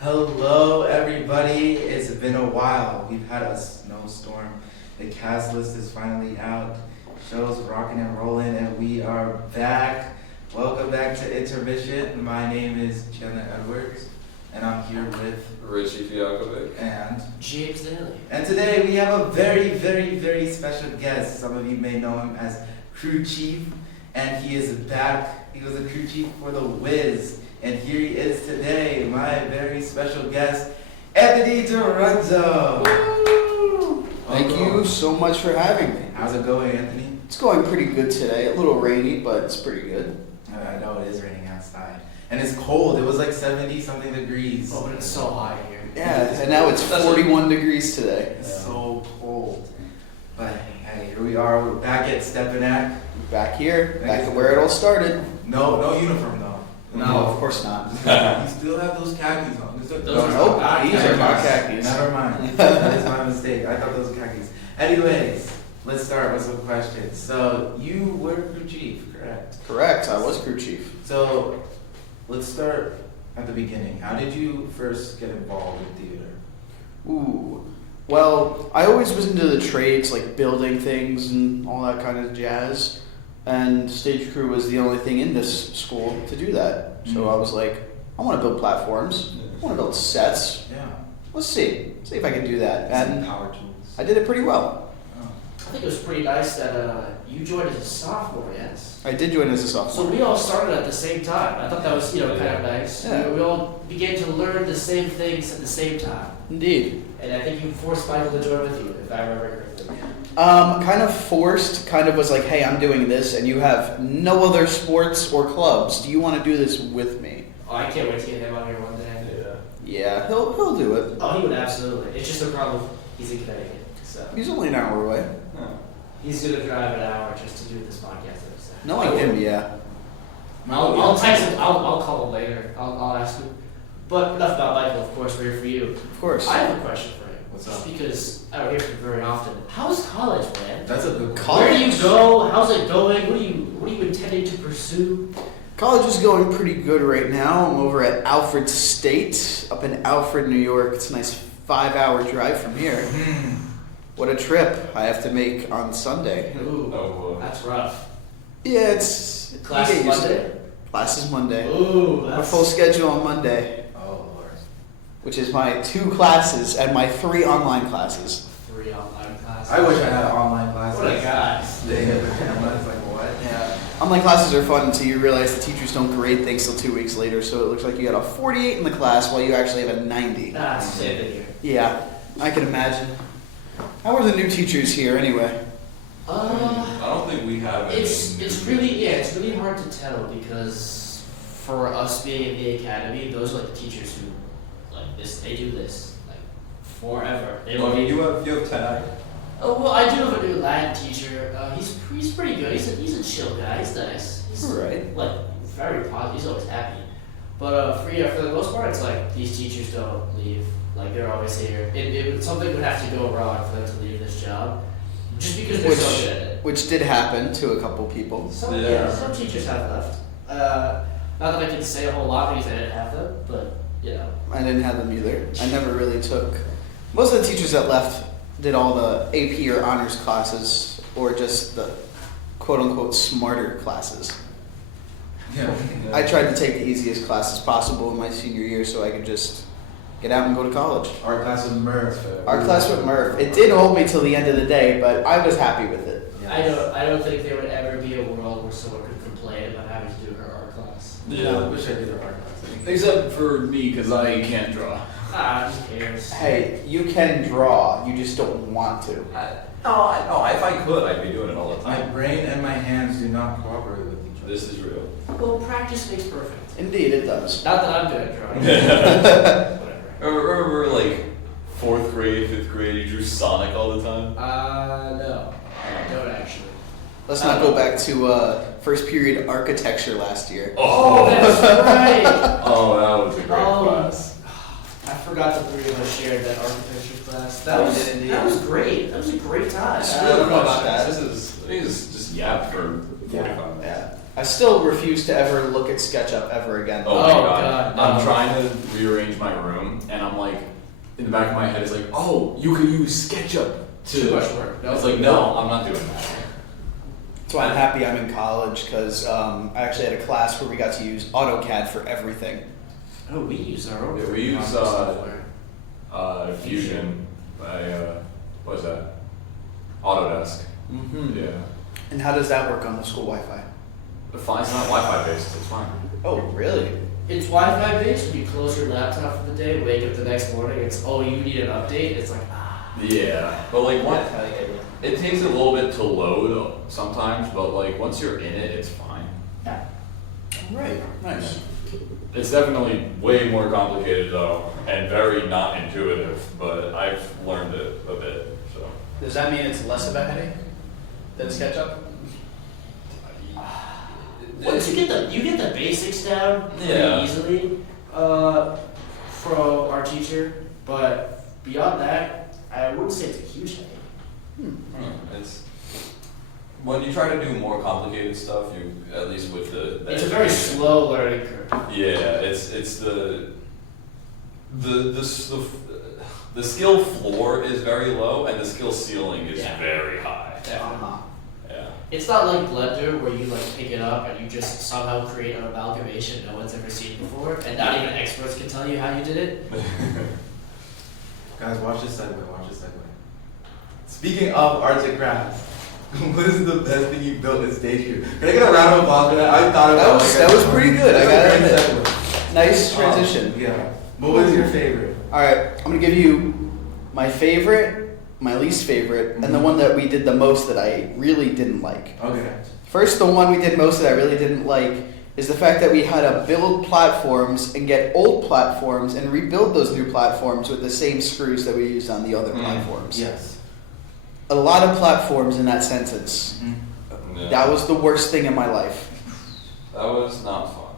Hello, everybody. It's been a while. We've had a snowstorm. The cast list is finally out. Show's rocking and rolling, and we are back. Welcome back to Intermission. My name is Jenna Edwards, and I'm here with Richie Fiakovic and James Daly. And today we have a very special guest. Some of you may know him as Crew Chief, and he is back. He was a crew chief for The Wiz. And here he is today, my very special guest, Anthony Renzo. Thank you so much for having me. How's it going, Anthony? It's going pretty good today. A little rainy, but it's pretty good. I know it is raining outside. And it's cold. It was like 70-something degrees. Oh, but it's so hot here. Yeah, and now it's 41 degrees today. It's so cold. But hey, here we are. We're back at Stepanak. Back here, back to where it all started. No uniform though. No, of course not. You still have those khakis on. Those Nope, are these are not khakis. Never mind. That is my mistake. I thought those were khakis. Anyways, let's start with some questions. So you were crew chief, correct? Correct, I was crew chief. So let's start at the beginning. How did you first get involved in theater? Ooh, well, I always was into the trades, like building things and all that kind of jazz. And stage crew was the only thing in this school to do that. So I was like, I want to build platforms. I want to build sets. Yeah. Let's see if I can do that. Some And power tools. I did it pretty well. Oh. I think it was pretty nice that you joined as a sophomore, yes? I did join as a So sophomore. we all started at the same time. I thought that was, kind of nice. Yeah. We all began to learn the same things at the same time. Indeed. And I think you forced Michael to join with you, if I remember correctly. Kind of forced, kind of was like, hey, I'm doing this, and you have no other sports or clubs. Do you want to do this with me? Oh, I can't wait to get him on here one day. Yeah, he'll do it. Oh, he would absolutely. It's just a problem. He's in Connecticut, so He's only an hour away. he's gonna drive an hour just to do this podcast episode. Knowing him, yeah. I'll text him. I'll call him later. I'll ask him. But enough about Michael. Of course, we're here for you. Of course. I have a question for him. What's Just up? because I don't hear from him very often. How's college, man? That's a good College? Where do you go? How's it going? What are you intending to pursue? College is going pretty good right now. I'm over at Alfred State, up in Alfred, New York. It's a nice 5-hour drive from here. What a trip I have to make on Sunday. Ooh, Oh, that's rough. Yeah, it's... Class you get used to Monday? it. Class is Monday. Ooh, A that's full schedule on Monday, Oh Lord. which is my 2 classes and my 3 online classes. 3 online classes. I wish I had online classes. What a guy. Staying at the camera, it's like what? Yeah. Online classes are fun until you realize the teachers don't grade things till 2 weeks later, so it looks like you got a 48 in the class while you actually have a 90. Nah, it's the same thing here. Yeah, I can imagine. How are the new teachers here anyway? I don't think we have any. It's really hard to tell because for us being in the academy, those are like the teachers who like this. They do this like forever. They Well, I don't mean, need- you have 10. Oh well, I do have a new Latin teacher. He's pretty good. He's a chill guy. He's nice. He's Right. like very positive. He's always happy. But for the most part, it's like these teachers don't leave. Like they're always here. Something would have to go wrong for them to leave this job, just because they're so good at it. Which did happen to a couple people. Some Yeah. some teachers have left. Not that I can say a whole lot because I didn't have them, but I didn't have them either. I never really took. Most of the teachers that left did all the AP or honors classes, or just the quote unquote smarter classes. Yeah. I tried to take the easiest classes possible in my senior year so I could just get out and go to college. Our class with Murph. Our class with Murph. It did hold me till the end of the day, but I was happy with it. I don't think there would ever be a world where someone could complain about having to do her art class. I wish I did our art class. Except for me, because I can't draw. Ah, who cares? Hey, you can draw, you just don't want to. No, if I could, I'd be doing it all the My time. brain and my hands do not cooperate with each other. This is real. Well, practice makes perfect. Indeed, it does. Not that I'm good at drawing. Whatever. Remember, like, 4th grade, 5th grade, you drew Sonic all the time? No, I don't actually. Let's not go back to first period architecture last year. Oh, that's right. Oh, that was a great Oh. class. I forgot the 3 of us shared that architecture class. We did indeed. That was great. That was a great time. I don't know about that. This is just yapped for 45 minutes. Yeah. I still refuse to ever look at SketchUp ever again. Oh my Oh, god. God, I'm no. trying to rearrange my room, and I'm like, in the back of my head, it's like, oh, you could use SketchUp to. Too much work. I was like, no, I'm not doing that. That's why I'm happy I'm in college because I actually had a class where we got to use AutoCAD for everything. Oh, we use our own. Yeah, we use, software. Fusion by, what is that? Autodesk. Mm-hmm. Yeah. And how does that work on the school Wi-Fi? But fine, it's not Wi-Fi based, it's fine. Oh, really? It's Wi-Fi based. When you close your laptop for the day, wake up the next morning, it's you need an update. It's like Yeah, but like Yeah, what? that's how they get it. It takes a little bit to load sometimes, but like once you're in it, it's fine. Right. Nice. It's definitely way more complicated though, and very not intuitive, but I've learned it a bit, so. Does that mean it's less of a headache than SketchUp? Once you get the basics down pretty Yeah. easily from our teacher, but beyond that, I wouldn't say it's a huge headache. It's when you try to do more complicated stuff, you at least with the It's a very slow learning curve. yeah, it's the skill floor is very low and the skill ceiling is Yeah. very high. Definitely. Uh-huh. Yeah. It's not like Blender where you like pick it up and you just somehow create an amalgamation no one's ever seen before, and not even experts can tell you how you did it. Guys, watch this segue. Watch this segue. Speaking of arts and crafts, what is the best thing you built in Stage Crew? Can I get a round of applause for that? I thought about That was pretty good. I gotta admit. admit. Nice transition. Yeah. What was your favorite? All right, I'm gonna give you my favorite, my least favorite, and the one that we did the most that I really didn't like. Okay. First, the one we did most that I really didn't like is the fact that we had to build platforms and get old platforms and rebuild those new platforms with the same screws that we used on the other platforms. Yes. A lot of platforms in that sentence. Yeah. That was the worst thing in my life. That was not fun.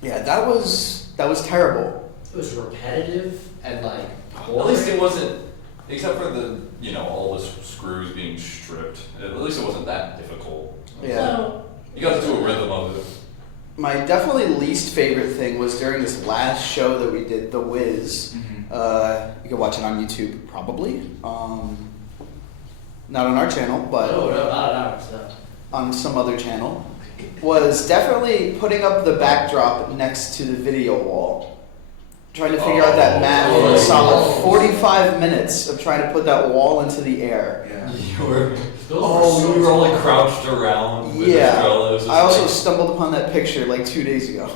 Yeah, that was terrible. It was repetitive and like At least it wasn't, except for all the screws being stripped. At least it wasn't that difficult. Yeah. So, You got into a rhythm of it. My definitely least favorite thing was during this last show that we did, The Wiz. You can watch it on YouTube, probably. Not on our channel, but no, not ours. No. on some other channel. Was definitely putting up the backdrop next to the video wall. Trying to figure out that math for a solid 45 minutes of trying to put that wall into the air. Yeah. You were, Those we were all like crouched around with Yeah. the Trello. It was just I also like- stumbled upon that picture like 2 days ago.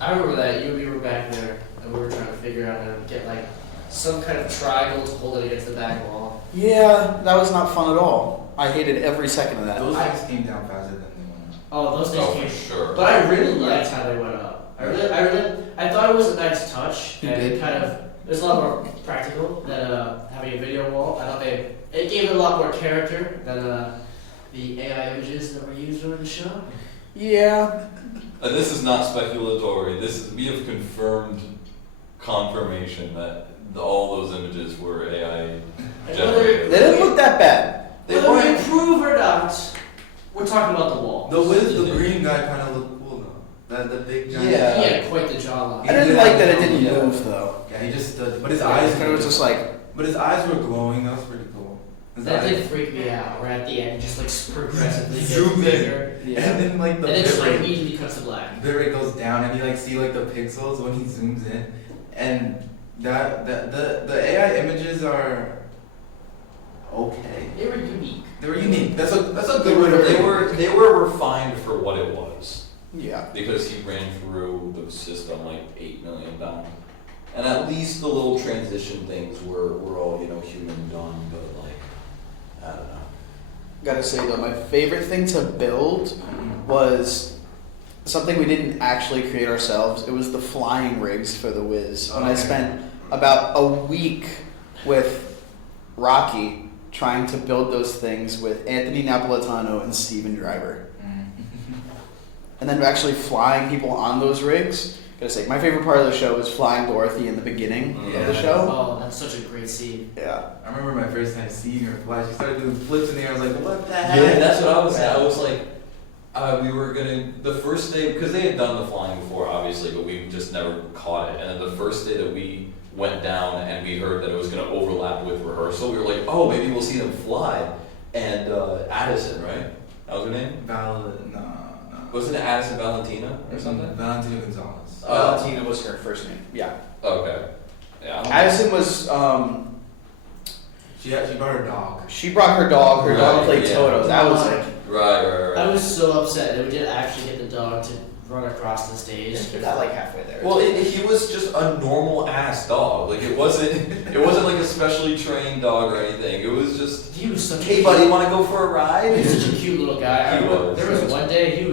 I remember that you and me were back there and we were trying to figure out how to get like some kind of triangle to hold it against the back wall. Yeah, that was not fun at all. I hated every second of that. Those things came down faster than they went up. Oh, those things Oh, came. for sure. But I really liked how they went up. I thought it was a nice touch You and did? it kind of it was a lot more practical than having a video wall. I thought it gave it a lot more character than the AI images that were used during the show. Yeah. This is not speculatory. We have confirmation that all those images were AI And generated. They didn't look that bad. whether we improve or not, we're talking about the wall. The green guy kind of looked cool though. The big giant. Yeah. He had quite the jawline. I didn't like that it didn't Yeah. move though. Yeah, he just stood. But his It eyes. kind of was just like, But his eyes were glowing. That was pretty cool. His That eyes- did freak me out. Where at the end, just like progressively Zoom in. bigger, And then like and the then just like bitrate, immediately cuts to black. bitrate goes down, and you like see like the pixels when he zooms in, and the AI images are okay. They were unique. They were unique. That's a good way to put it. They were refined for what it was yeah. because he ran through the system like 8 million times, and at least the little transition things were all human done, but like I don't know. Gotta say though, my favorite thing to build was something we didn't actually create ourselves. It was the flying rigs for the Wiz. And I Okay. spent about a week with Rocky trying to build those things with Anthony Napolitano and Steven Driver. And then actually flying people on those rigs. Gotta say, my favorite part of the show was flying Dorothy in the beginning of the Yeah. show. Oh, that's such a great scene. Yeah. I remember my first time seeing her fly. She started doing flips in the air. I was like, what the heck? Yeah, that's what I was. I was like, We were gonna, the first day, because they had done the flying before, obviously, but we just never caught it. And then the first day that we went down and we heard that it was gonna overlap with rehearsal, we were like, oh, maybe we'll see them fly. And Addison, right? That was her name? No. Wasn't it Addison Valentina or something? Valentina Gonzalez. Valentina was her first name. Yeah. Okay. Yeah. Addison was. She brought her dog. She brought her dog. Her dog Right, played yeah. Toto. That was like. Right. I was so upset that we didn't actually get the dog to run across the stage. We got like halfway there. Well, he was just a normal ass dog. Like it wasn't like a specially trained dog or anything. It was just, He was such hey a buddy, want to go for a ride? He was such a cute little guy. I He remember was. there was one day he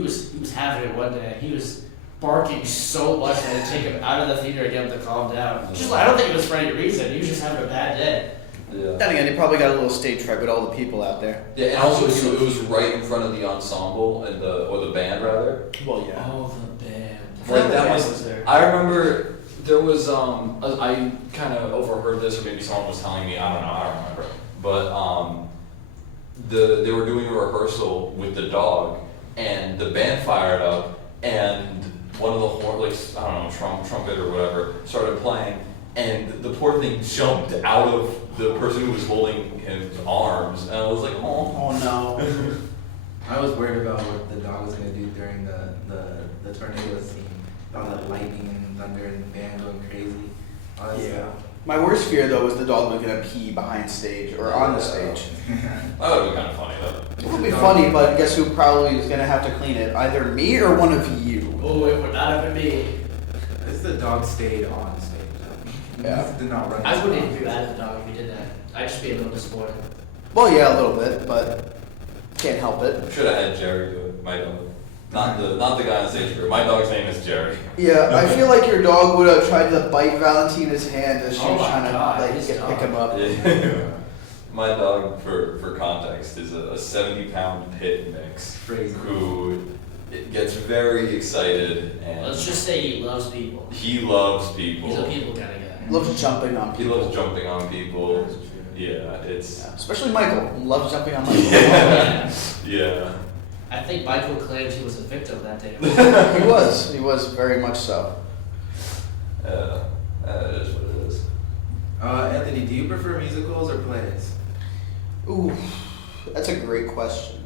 was having it one day. He was barking so much that I had to take him out of the theater and get him to calm down. Just like, I don't think it was for any reason. He was just having a bad day. Yeah. Then again, they probably got a little stage fright with all the people out there. Yeah, and also it was right in front of the ensemble and the band rather. Well, Oh, the band. Like that band was there. I remember there was I kind of overheard this, or maybe someone was telling me. I don't remember. But they were doing a rehearsal with the dog, and the band fired up, and one of the horn, like I don't know, trumpet or whatever, started playing, and the poor thing jumped out of the person who was holding his arms, and I was like, oh no. I was worried about what the dog was gonna do during the tornado scene. All that lightning and thunder and the band going crazy. All that Yeah. My worst fear though was the dog was gonna pee behind stage or on the stage. that would be kind of funny though. It would be funny, but guess who probably is gonna have to clean it? Either me or one of you. Oh, it would not have been me. This the dog stayed on stage. Yeah. He did not run. I his wouldn't mouth. even be mad at the dog if he did that. I'd just be a little disappointed. Well, yeah, a little bit, but can't help it. Should have had Jerry do it. My dog, not the guy on stage crew. My dog's name is Jerry. Yeah, I feel like your dog would have tried to bite Valentina's hand as she Oh was my trying to God, like his pick dog. him up. Yeah. My dog, for context, is a 70-pound pit mix Crazy. who gets very excited and Let's just say he loves people. he loves people. He's a people kind of guy. Loves jumping on He people. loves jumping on people. That's true. Yeah, it's Yeah, especially Michael. Loves jumping on Michael. Yeah. yeah. I think Michael claimed he was a victim that day. He was very much so. It is what it is. Anthony, do you prefer musicals or plays? Ooh, that's a great question.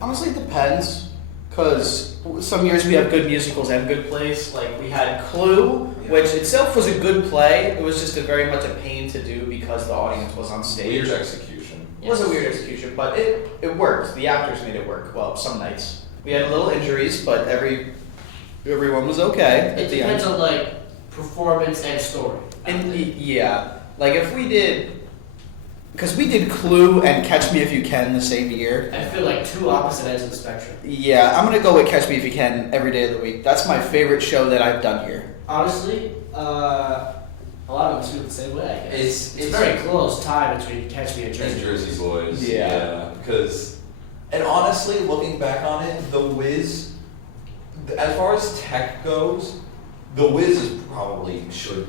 Honestly, it depends. Because some years we have good musicals and good plays. Like we had Clue, Yeah. which itself was a good play. It was just very much a pain to do because the audience was on stage. Weird execution. It was a weird execution, but it worked. The actors made it work. Well, some nights. We had little injuries, but everyone was okay It at the depends end. on like performance and story. I And think. yeah, like if we did, because we did Clue and Catch Me If You Can the same year. I feel like two opposite ends of the spectrum. Yeah, I'm gonna go with Catch Me If You Can every day of the week. That's my favorite show that I've done here. Honestly, a lot of us feel the same way. I guess. It's very close tie between Catch Me and And Jersey Boys. Yeah. Because, and honestly, looking back on it, The Wiz, as far as tech goes, The Wiz is probably should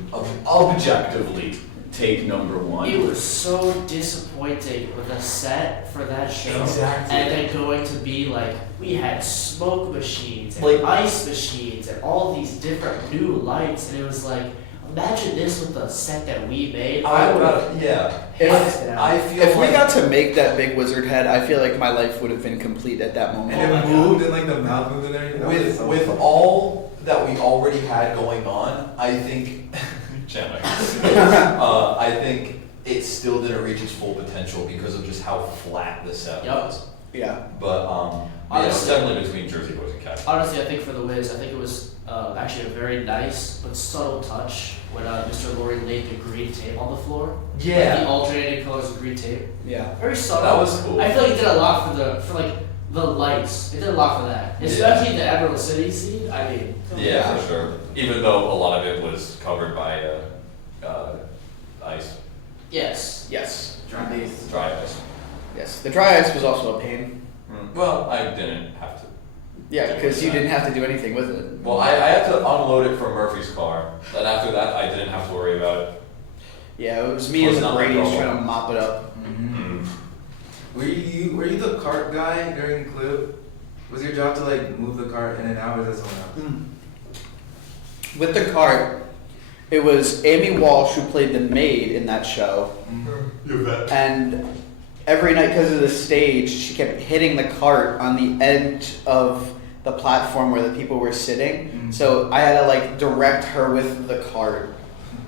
objectively take number one. It was so disappointing with the set for that show. Exactly. And then going to be like, we had smoke machines and Like- ice machines and all these different new lights, and it was like, imagine this with the set that we made. I would have. Yeah. Hands down. I feel If we like got to make that big wizard head, I feel like my life would have been complete at that moment. And Oh it my moved and like the mouth moved and everything. That was with so with fun. all that we already had going on, I think I think it still didn't reach its full potential because of just how flat the set Yep. was. Yeah. But yeah, it's Honestly- definitely between Jersey Boys and Catch. Honestly, I think for The Wiz, I think it was actually a very nice but subtle touch when Mr. Laurie laid the green tape on the floor. Like the alternating colors of green tape. Yeah. Very subtle. That was cool. I feel like it did a lot for the lights. It did a lot for that. Yeah. Especially the Emerald City scene. I mean. Yeah, for sure. Even though a lot of it was covered by ice, Yes. Yes. Dry. dry ice. Yes. The dry ice was also a pain. Well, I didn't have to. Yeah, because you didn't have to do anything with it. Well, I had to unload it from Murphy's car, and after that, I didn't have to worry about it. Yeah, it was me Was and the not my Brady's problem. trying to mop it up. Were you the cart guy during Clue? Was your job to like move the cart in and out, or is that someone else? With the cart, it was Amy Walsh who played the maid in that show. You bet. And every night, because of the stage, she kept hitting the cart on the edge of the platform where the people were sitting. So I had to like direct her with the cart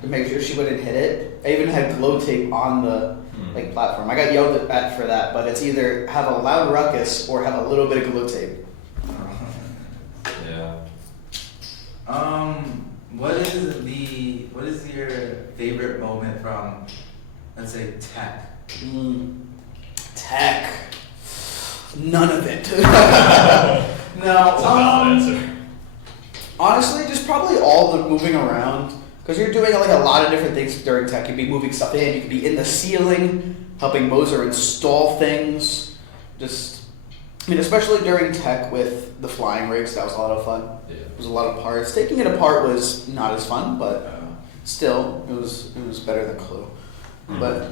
to make sure she wouldn't hit it. I even had glow tape on the like platform. I got yelled at for that, but it's either have a loud ruckus or have a little bit of glow tape. Yeah. What is your favorite moment from, let's say, tech? Tech. None of it. No. That's a valid answer. Honestly, just probably all the moving around. Because you're doing like a lot of different things during tech. You could be moving stuff in, you could be in the ceiling, helping Moser install things. Especially during tech with the flying rigs, that was a lot of fun. Yeah. It was a lot of parts. Taking it apart was not as fun, but still, it was better than Clue. But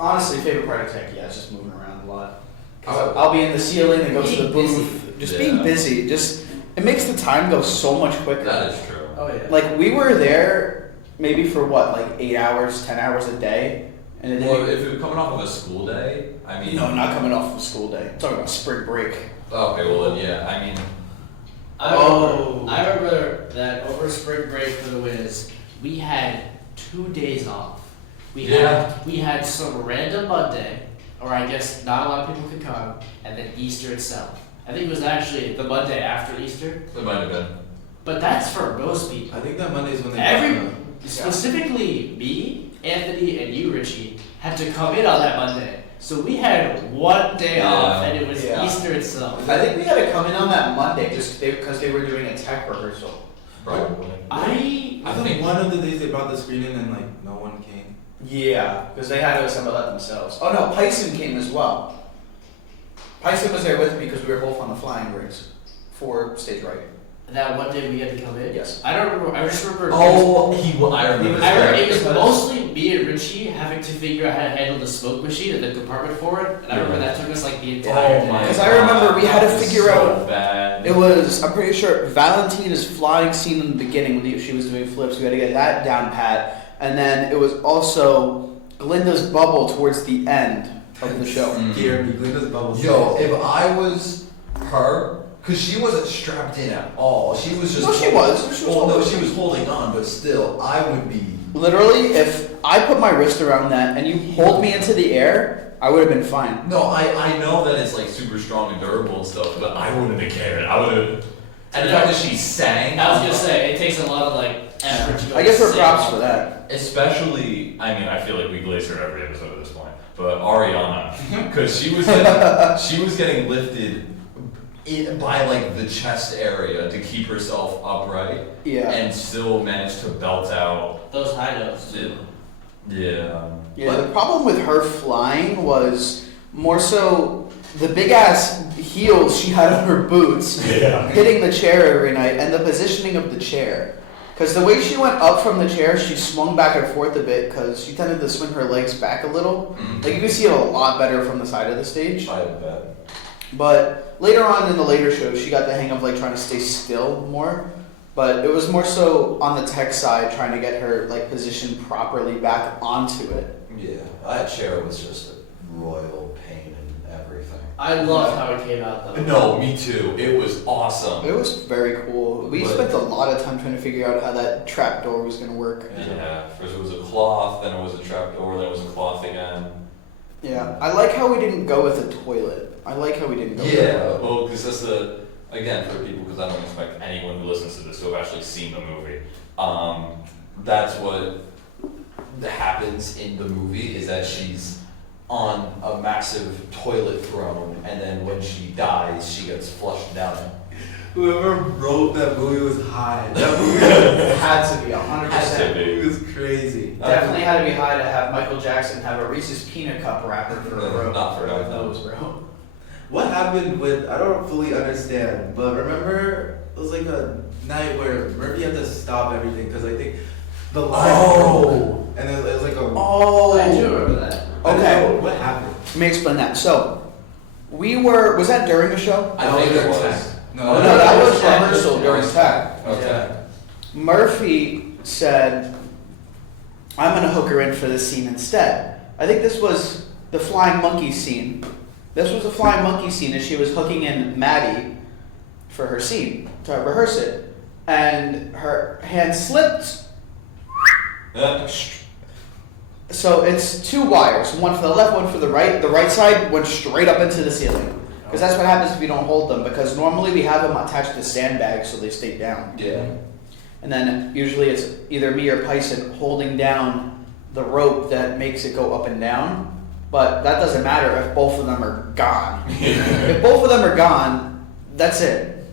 honestly, favorite part of tech, it's just moving around a lot. I'll be in the ceiling and go to the booth. Just being busy, it makes the time go so much quicker. That is true. Oh yeah. Like we were there maybe for what, like 8 hours, 10 hours a day, and then Well, if you're coming off of a school day, I mean. no, not coming off of a school day. I'm talking about spring break. Okay, well then, yeah. I mean, I remember that over spring break for the Wiz, we had 2 days off. We had some random Monday, or I guess not a lot of people could come, and then Easter itself. I think it was actually the Monday after Easter, it might have been. but that's for most people. I think that Monday's when they Specifically me, Anthony, and you, Richie, had to come in on that Monday. So we had 1 day off, and it was Easter itself. I think we had to come in on that Monday just because they were doing a tech rehearsal. Probably. I think one of the days they brought the screen in and like no one came. Yeah, because they had to assemble that themselves. Oh no, Pyson came as well. Pyson was there with me because we were both on the flying rigs for stage right. that 1 day we had to come in. Yes. I don't remember. I just remember. I remember. I remember it was mostly me and Richie having to figure out how to handle the smoke machine and the compartment for it. And I remember that took us like the entire day. Because I remember we had to figure out. Bad. It was, I'm pretty sure, Valentina's flying scene in the beginning when she was doing flips. We had to get that down pat. And then it was also Glinda's bubble towards the end of the show. Jeremy, Glinda's bubble. Yo, if I was her, because she wasn't strapped in at all. She was just. No, she was. She was no, holding she was holding on, but still, I would be. Literally, if I put my wrist around that and you hold me into the air, I would have been fine. No, I know that it's like super strong and durable and stuff, but I wouldn't have cared. I would have. And the fact that she sang. I was gonna say it takes a lot of like effort to go. I guess her sing. props for that. Especially, I mean, I feel like we glaze her every episode at this point, but Ariana, because she was getting lifted by like the chest area to keep herself upright, and still managed to belt out those high notes. Yeah. Yeah, the problem with her flying was more so the big ass heels she had on her boots, hitting the chair every night, and the positioning of the chair. Because the way she went up from the chair, she swung back and forth a bit because she tended to swing her legs back a little. Like you can see it a lot better from the side of the stage. I bet. But later on in the later shows, she got the hang of like trying to stay still more. But it was more so on the tech side, trying to get her like positioned properly back onto it. Yeah, that chair was just a royal pain and everything. I loved how it came out though. No, me too. It was awesome. It was very cool. We spent a lot of time trying to figure out how that trap door was going to work. Yeah, first it was a cloth, then it was a trap door, then it was a cloth again. Yeah, I like how we didn't go with the toilet. I like how we didn't go with the toilet. Well, because that's again, for people, because I don't expect anyone who listens to this to have actually seen the movie. That's what happens in the movie, is that she's on a massive toilet throne, and then when she dies, she gets flushed down it. Whoever wrote that movie was high. That movie Had to be 100%. Had to be. it was crazy. Definitely had to be high to have Michael Jackson have a Reese's Peanut Cup wrapper for a bro. Not for nothing. Those, bro. What happened with, I don't fully understand, but remember it was like a night where Murphy had to stop everything because I think the line broke, and then it was like a I do remember that. I don't know, Okay. what happened? Let me explain that. So, Was that during the show? I think it was. No, that was rehearsal during tech. Okay. Murphy said, I'm going to hook her in for this scene instead. I think this was the flying monkey scene. This was the flying monkey scene, and she was hooking in Maddie for her scene to rehearse it. And her hand slipped. So it's 2 wires, one for the left, one for the right. The right side went straight up into the ceiling. Because that's what happens if you don't hold them. Because normally we have them attached to sandbags so they stay down. Yeah. And then usually it's either me or Pyson holding down the rope that makes it go up and down. But that doesn't matter if both of them are gone. If both of them are gone, that's it.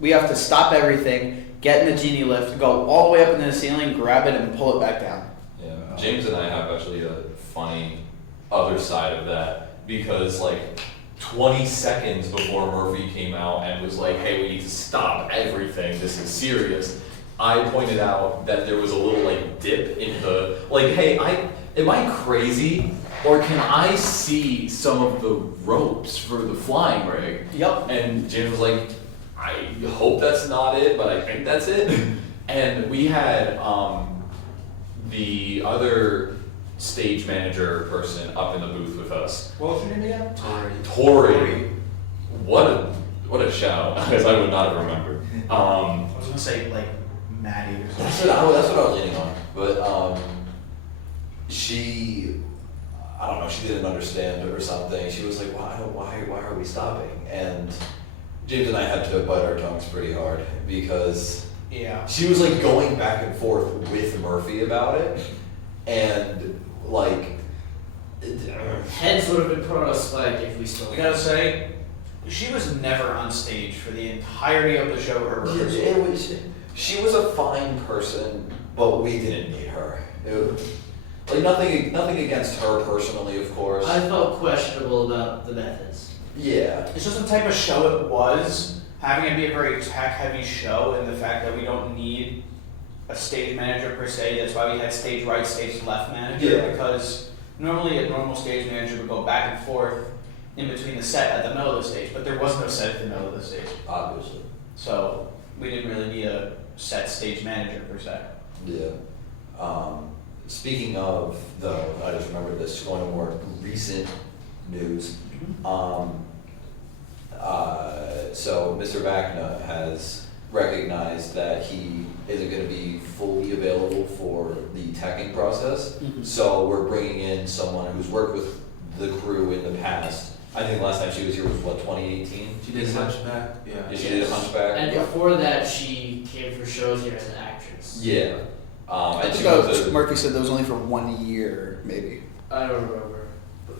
We have to stop everything, get in the genie lift, go all the way up into the ceiling, grab it, and pull it back down. Yeah. James and I have actually a funny other side of that because like 20 seconds before Murphy came out and was like, hey, we need to stop everything, this is serious, I pointed out that there was a little like dip in the, like, hey, am I crazy? Or can I see some of the ropes for the flying rig? Yep. And James was like, I hope that's not it, but I think that's it. And we had the other stage manager person up in the booth with us. What was your name again? Tori. What a shout, because I would not have remembered. I was gonna say like Maddie or something. That's what I was leaning on. But she, I don't know, she didn't understand or something. She was like, why are we stopping? And James and I had to bite our tongues pretty hard because she was like going back and forth with Murphy about it. And like, Heads would have been put on a spike if we still. I gotta say, she was never on stage for the entirety of the show or rehearsal. she was a fine person, but we didn't need her. Like nothing against her personally, of course. I felt questionable about the methods. Yeah. It's just the type of show it was, having it be a very tech-heavy show, and the fact that we don't need a stage manager per se. That's why we had stage right, stage left manager, Yeah. because normally a normal stage manager would go back and forth in between the set at the middle of the stage, but there was no set at the middle of the stage. Obviously. So we didn't really need a set stage manager per se. Yeah. Speaking of, though, I just remembered this, going to more recent news. So Mr. Vacna has recognized that he isn't going to be fully available for the teching process. Mhm. So we're bringing in someone who's worked with the crew in the past. I think the last time she was here was, what, 2018? She did Hunchback. Yeah. Yeah, she did Hunchback. And before that, she came for shows here as an actress. Yeah. I And she think went to, Murphy said that was only for 1 year, maybe. I don't remember.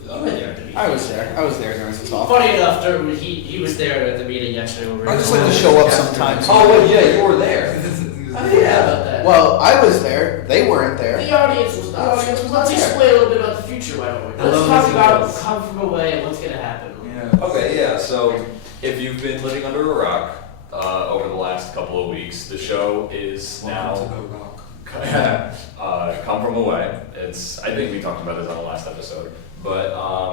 You were there at the meeting. I was there during the talk. Funny enough, he was there at the meeting yesterday. I just like to show up sometimes. oh, well, yeah, you were there. I didn't know about that. Well, I was there. They weren't there. The audience was not. The audience was Let's not there. explain a little bit about the future, why don't we? Hello, Let's talk Mr. about Mills. Come From Away and what's going to happen. Yeah. Okay, yeah, so if you've been living under a rock over the last couple of weeks, the show is Welcome to now the rock. Come From Away. I think we talked about this on the last episode, but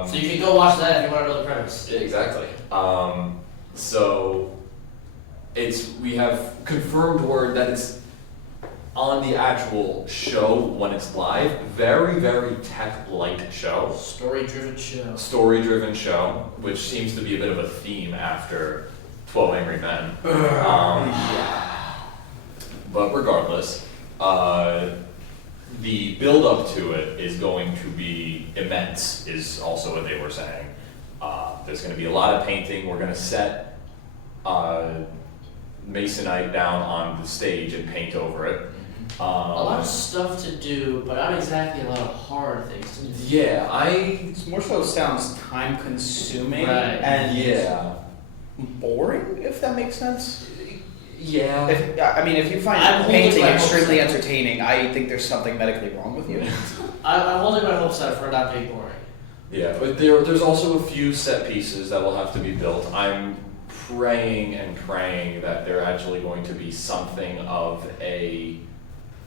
So you can go watch that if you want to know the premise. yeah, exactly. So we have confirmed word that it's on the actual show when it's live. Very, very tech-light show. Story-driven show. Story-driven show, which seems to be a bit of a theme after 12 Angry Men. But regardless, the build-up to it is going to be immense, is also what they were saying. There's going to be a lot of painting. We're going to set masonite down on the stage and paint over it. A lot of stuff to do, but not exactly a lot of hard things to do. Yeah, It more so sounds time consuming Right. and boring, if that makes sense. Yeah. If you find I'm holding painting my hopes extremely up. entertaining, I think there's something medically wrong with you. I'm holding my hopes out for it not being boring. Yeah, but there's also a few set pieces that will have to be built. I'm praying and praying that they're actually going to be something of a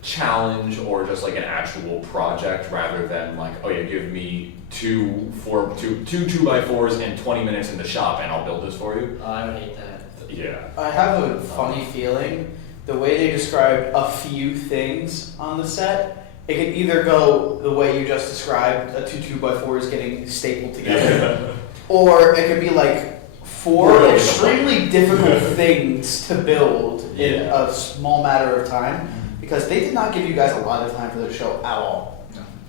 challenge or just like an actual project rather than like, oh yeah, give me two 2x4s and 20 minutes in the shop and I'll build this for you. I would hate that. Yeah. I have a funny feeling the way they described a few things on the set, it could either go the way you just described, a 2x4s getting stapled together, or it could be like four Really? extremely difficult things to build in Yeah. a small matter of time, because they did not give you guys a lot of time for the show at all.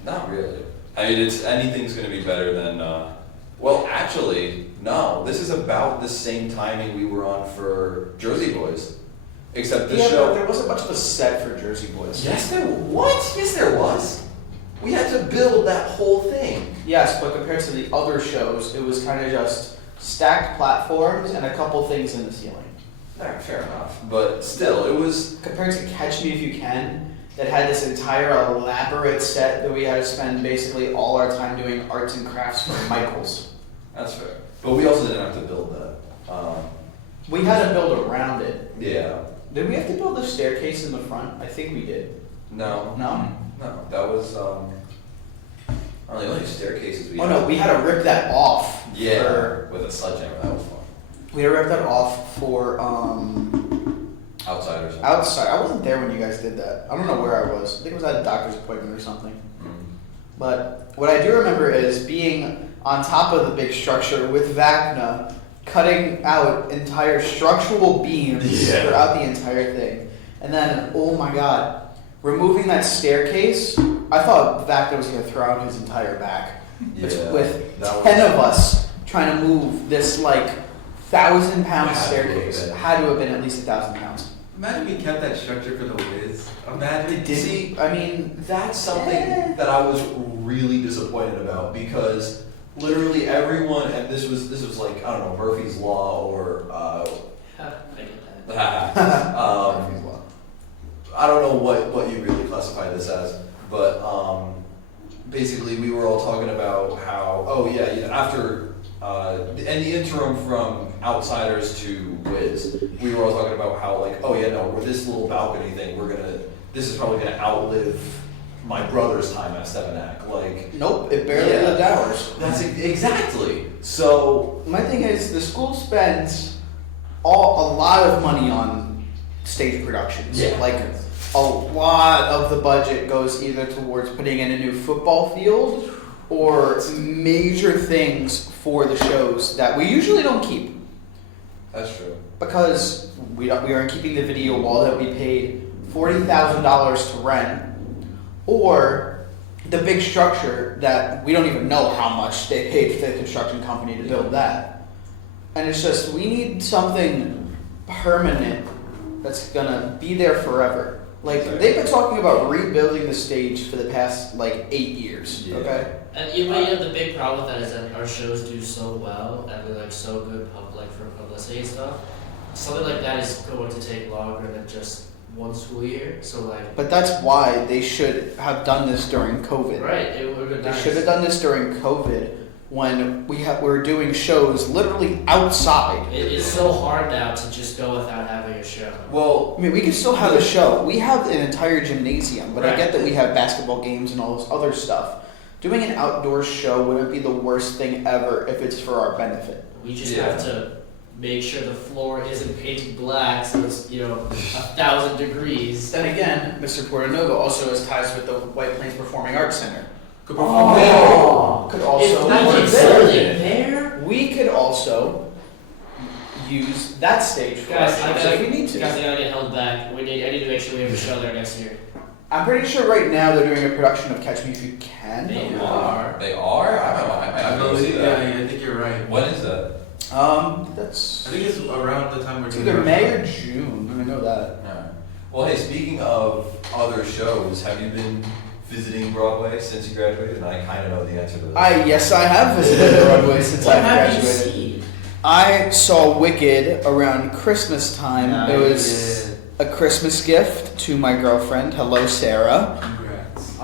Not really. I mean, anything's gonna be better than, well, actually, no, this is about the same timing we were on for Jersey Boys. Except this Yeah, but show. there wasn't much of a set for Jersey Boys. Yes, what? Yes, there was. We had to build that whole thing. Yes, but compared to the other shows, it was kind of just stacked platforms and a couple things in the ceiling. Alright, fair enough. But still, it was. Compared to Catch Me If You Can, that had this entire elaborate set that we had to spend basically all our time doing arts and crafts for Michaels. That's fair. But we also didn't have to build that. We had to build around it. Yeah. Did we have to build a staircase in the front? I think we did. No. No? No, that was, the only staircases we Oh had. no, we had to rip that off. Yeah, For, with a sledgehammer, that was fun. we had to rip that off for Outsiders. outside. I wasn't there when you guys did that. I don't know where I was. I think it was at a doctor's appointment or something. Mm. But what I do remember is being on top of the big structure with Vacna, cutting out entire structural beams Yeah. throughout the entire thing. And then, oh my god, removing that staircase, I thought Vacna was going to throw out his entire back. Yeah, With that 10 was- of us trying to move this like 1,000-pound Had to have staircase. been. Had to have been at least 1,000 pounds. Imagine we kept that structure for the Wiz. Imagine. Did See, I mean, That's something Eh. that I was really disappointed about because literally everyone, and this was like, I don't know, Murphy's Law or, I get that. I don't know what you really classify this as, but basically we were all talking about how, oh yeah, after, in the interim from Outsiders to Wiz, we were all talking about how like, oh yeah, no, we're this little balcony thing, this is probably gonna outlive my brother's time at Seven Act, like. nope, it barely Yeah. lived ours. That's exactly, so. My thing is, the school spends a lot of money on stage productions. Yeah. Like, a lot of the budget goes either towards putting in a new football field or major things for the shows that we usually don't keep That's true. because we aren't keeping the video wall that we paid $40,000 to rent, or the big structure that we don't even know how much they paid for the construction company to build that. And it's just, we need something permanent that's gonna be there forever. Like, they've been talking about rebuilding the stage for the past, like, 8 years, Yeah. okay? And you know, the big problem with that is that our shows do so well and they're like so good for publicity and stuff. Something like that is going to take longer than just one school year. So like, But that's why they should have done this during COVID. right, it would have been They nice. should have done this during COVID when we were doing shows literally outside. It is so hard now to just go without having a show. Well, I mean, we could still have a show. We have an entire gymnasium, but I Right. get that we have basketball games and all this other stuff. Doing an outdoor show wouldn't be the worst thing ever if it's for our benefit. We just Yeah. have to make sure the floor isn't painted black so it's, 1,000 degrees. Then again, Mr. Portanova also has ties with the White Plains Performing Arts Center. Could perform there. Could If also we work can there. building there, We could also use that stage for guys, our shows if we need to. guys, I gotta get held back. I need to make sure we have a show there next year. I'm pretty sure right now they're doing a production of Catch Me If You Can. They are. they are? I don't know, I might I have to see believe, that. yeah, I think you're right. When is that? That's I think it's around the time we're it's doing either our May show. or June. I know that. Alright. Well, hey, speaking of other shows, have you been visiting Broadway since you graduated? And I kind of know the answer to this. Yes, I have visited Broadway since What I have you graduated. seen? I saw Wicked around Christmas time. It was a Christmas gift to my girlfriend. Hello, Sarah. Congrats.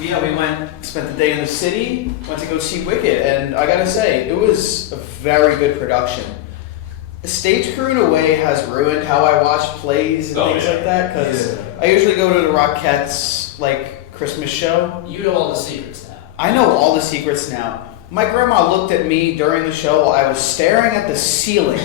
Yeah, we spent the day in the city, went to go see Wicked, and I gotta say, it was a very good production. Stage crew in a way has ruined how I watch plays and things like that because I usually go to the Rockettes like Christmas show. You know all the secrets now. I know all the secrets now. My grandma looked at me during the show while I was staring at the ceiling